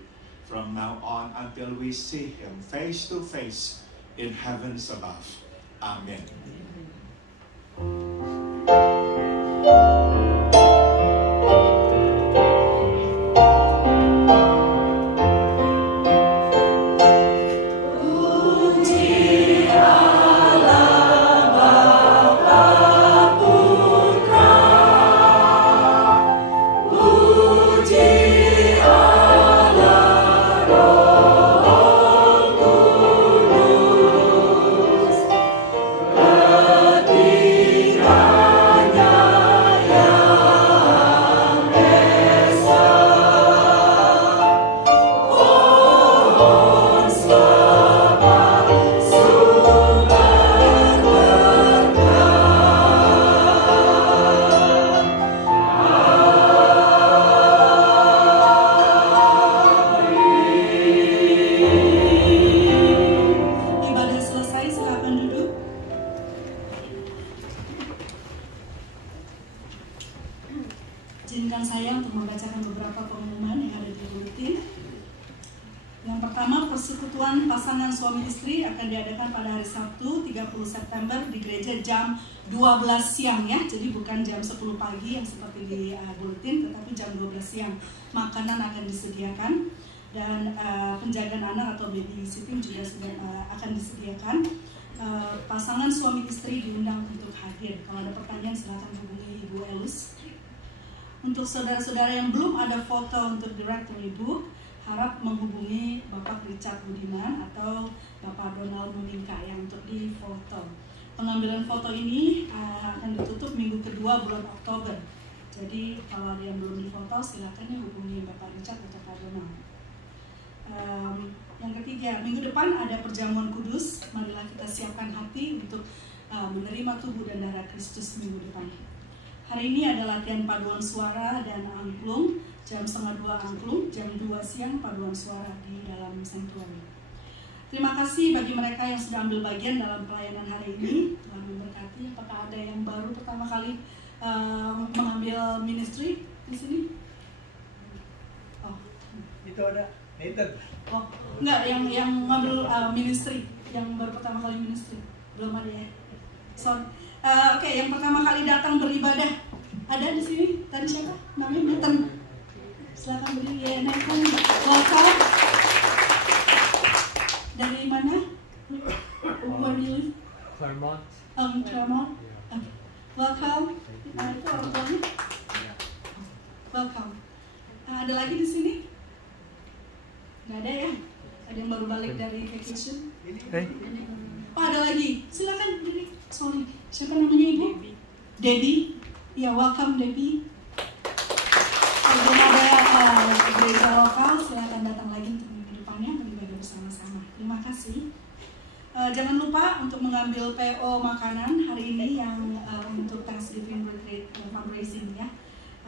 From now on until we see Him face to face in heavens above. Amen. Izinkan saya untuk membacakan beberapa pengumuman yang ada di bulletin. Yang pertama, persekutuan pasangan suami istri akan diadakan pada hari Sabtu 30 September di gereja jam 12 siang ya. Jadi bukan jam 10 pagi yang seperti di bulletin, tetapi jam 12 siang. Makanan akan disediakan dan penjagaan anak atau babysitting juga akan disediakan. Pasangan suami istri diundang untuk hadir. Kalau ada pertanyaan silakan hubungi Ibu Elus. Untuk saudara-saudara yang belum ada foto untuk directory book, harap menghubungi Bapak Richard Budiman atau Bapak Donald Muningka yang untuk difoto. Pengambilan foto ini akan ditutup minggu kedua bulan Oktober. Jadi kalau ada yang belum difoto, silakan hubungi Bapak Richard atau Pak Donald. Yang ketiga, minggu depan ada perjamuan kudus. Marilah kita siapkan hati untuk menerima tubuh dan darah Kristus minggu depan. Hari ini ada latihan paduan suara dan angklung, jam 1:30 angklung, jam 2 siang paduan suara di dalam sanctuary. Terima kasih bagi mereka yang sudah ambil bagian dalam pelayanan hari ini. Tuhan memberkati. Apakah ada yang baru pertama kali mengambil ministry di sini? Oh, itu ada Nathan. Oh, enggak, yang ngambil ministry, yang baru pertama kali ministry. Belum ada ya? Oke, yang pertama kali datang beribadah ada di sini. Tadi siapa? Namanya Nathan. Silakan berdiri ya, Nathan. Welcome. Dari mana? Where do you live? Claremont. Claremont. Okay. Welcome. Nah, itu orang tuanya. Welcome. Ada lagi di sini? Nggak ada ya? Ada yang baru balik dari vacation? Oh, ada lagi. Silakan diri. Sorry, siapa namanya Ibu? Debbie. Ya, welcome Debbie. Kalau ada gereja lokal, silakan datang lagi untuk minggu depannya beribadah bersama-sama. Terima kasih. Jangan lupa untuk mengambil PO makanan hari ini yang untuk Thanksgiving Retreat fundraising ya.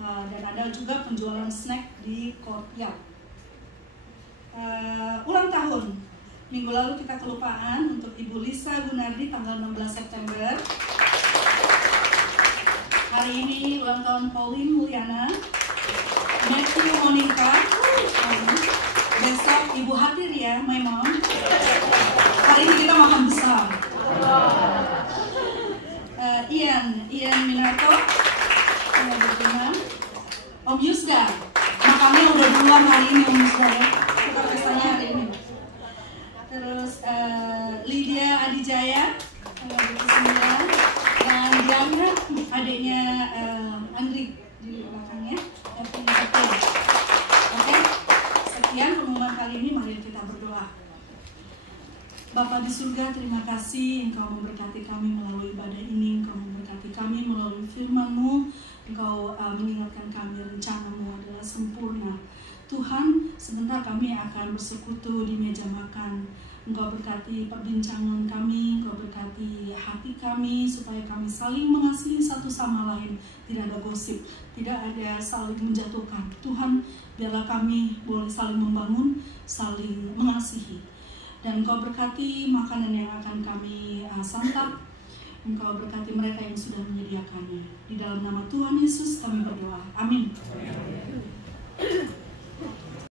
Dan ada juga penjualan snack di courtyard. Ulang tahun. Minggu lalu kita kelupaan untuk Ibu Lisa Gunardi tanggal 16 September. Hari ini ulang tahun Pauline Mulyana, Matthew Monica, besok Ibu Hatiria, my mom. Hari ini kita makan besar. Ian Minato, Om Yusda, makannya udah duluan hari ini Om Yusda ya. Kita pestanya hari ini. Terus Lydia Adijaya dan Diana adiknya Andri di belakangnya. Oke, sekian pengumuman kali ini. Mari kita berdoa. Bapa di surga, terima kasih Engkau memberkati kami melalui ibadah ini. Engkau memberkati kami melalui firman-Mu. Engkau mengingatkan kami rencana-Mu adalah sempurna. Tuhan, sebentar kami akan bersekutu di meja makan. Engkau berkati perbincangan kami, Engkau berkati hati kami, supaya kami saling mengasihi satu sama lain. Tidak ada gosip, tidak ada saling menjatuhkan. Tuhan, biarlah kami boleh saling membangun, saling mengasihi. Dan Engkau berkati makanan yang akan kami santap. Engkau berkati mereka yang sudah menyediakannya. Di dalam nama Tuhan Yesus kami berdoa. Amin.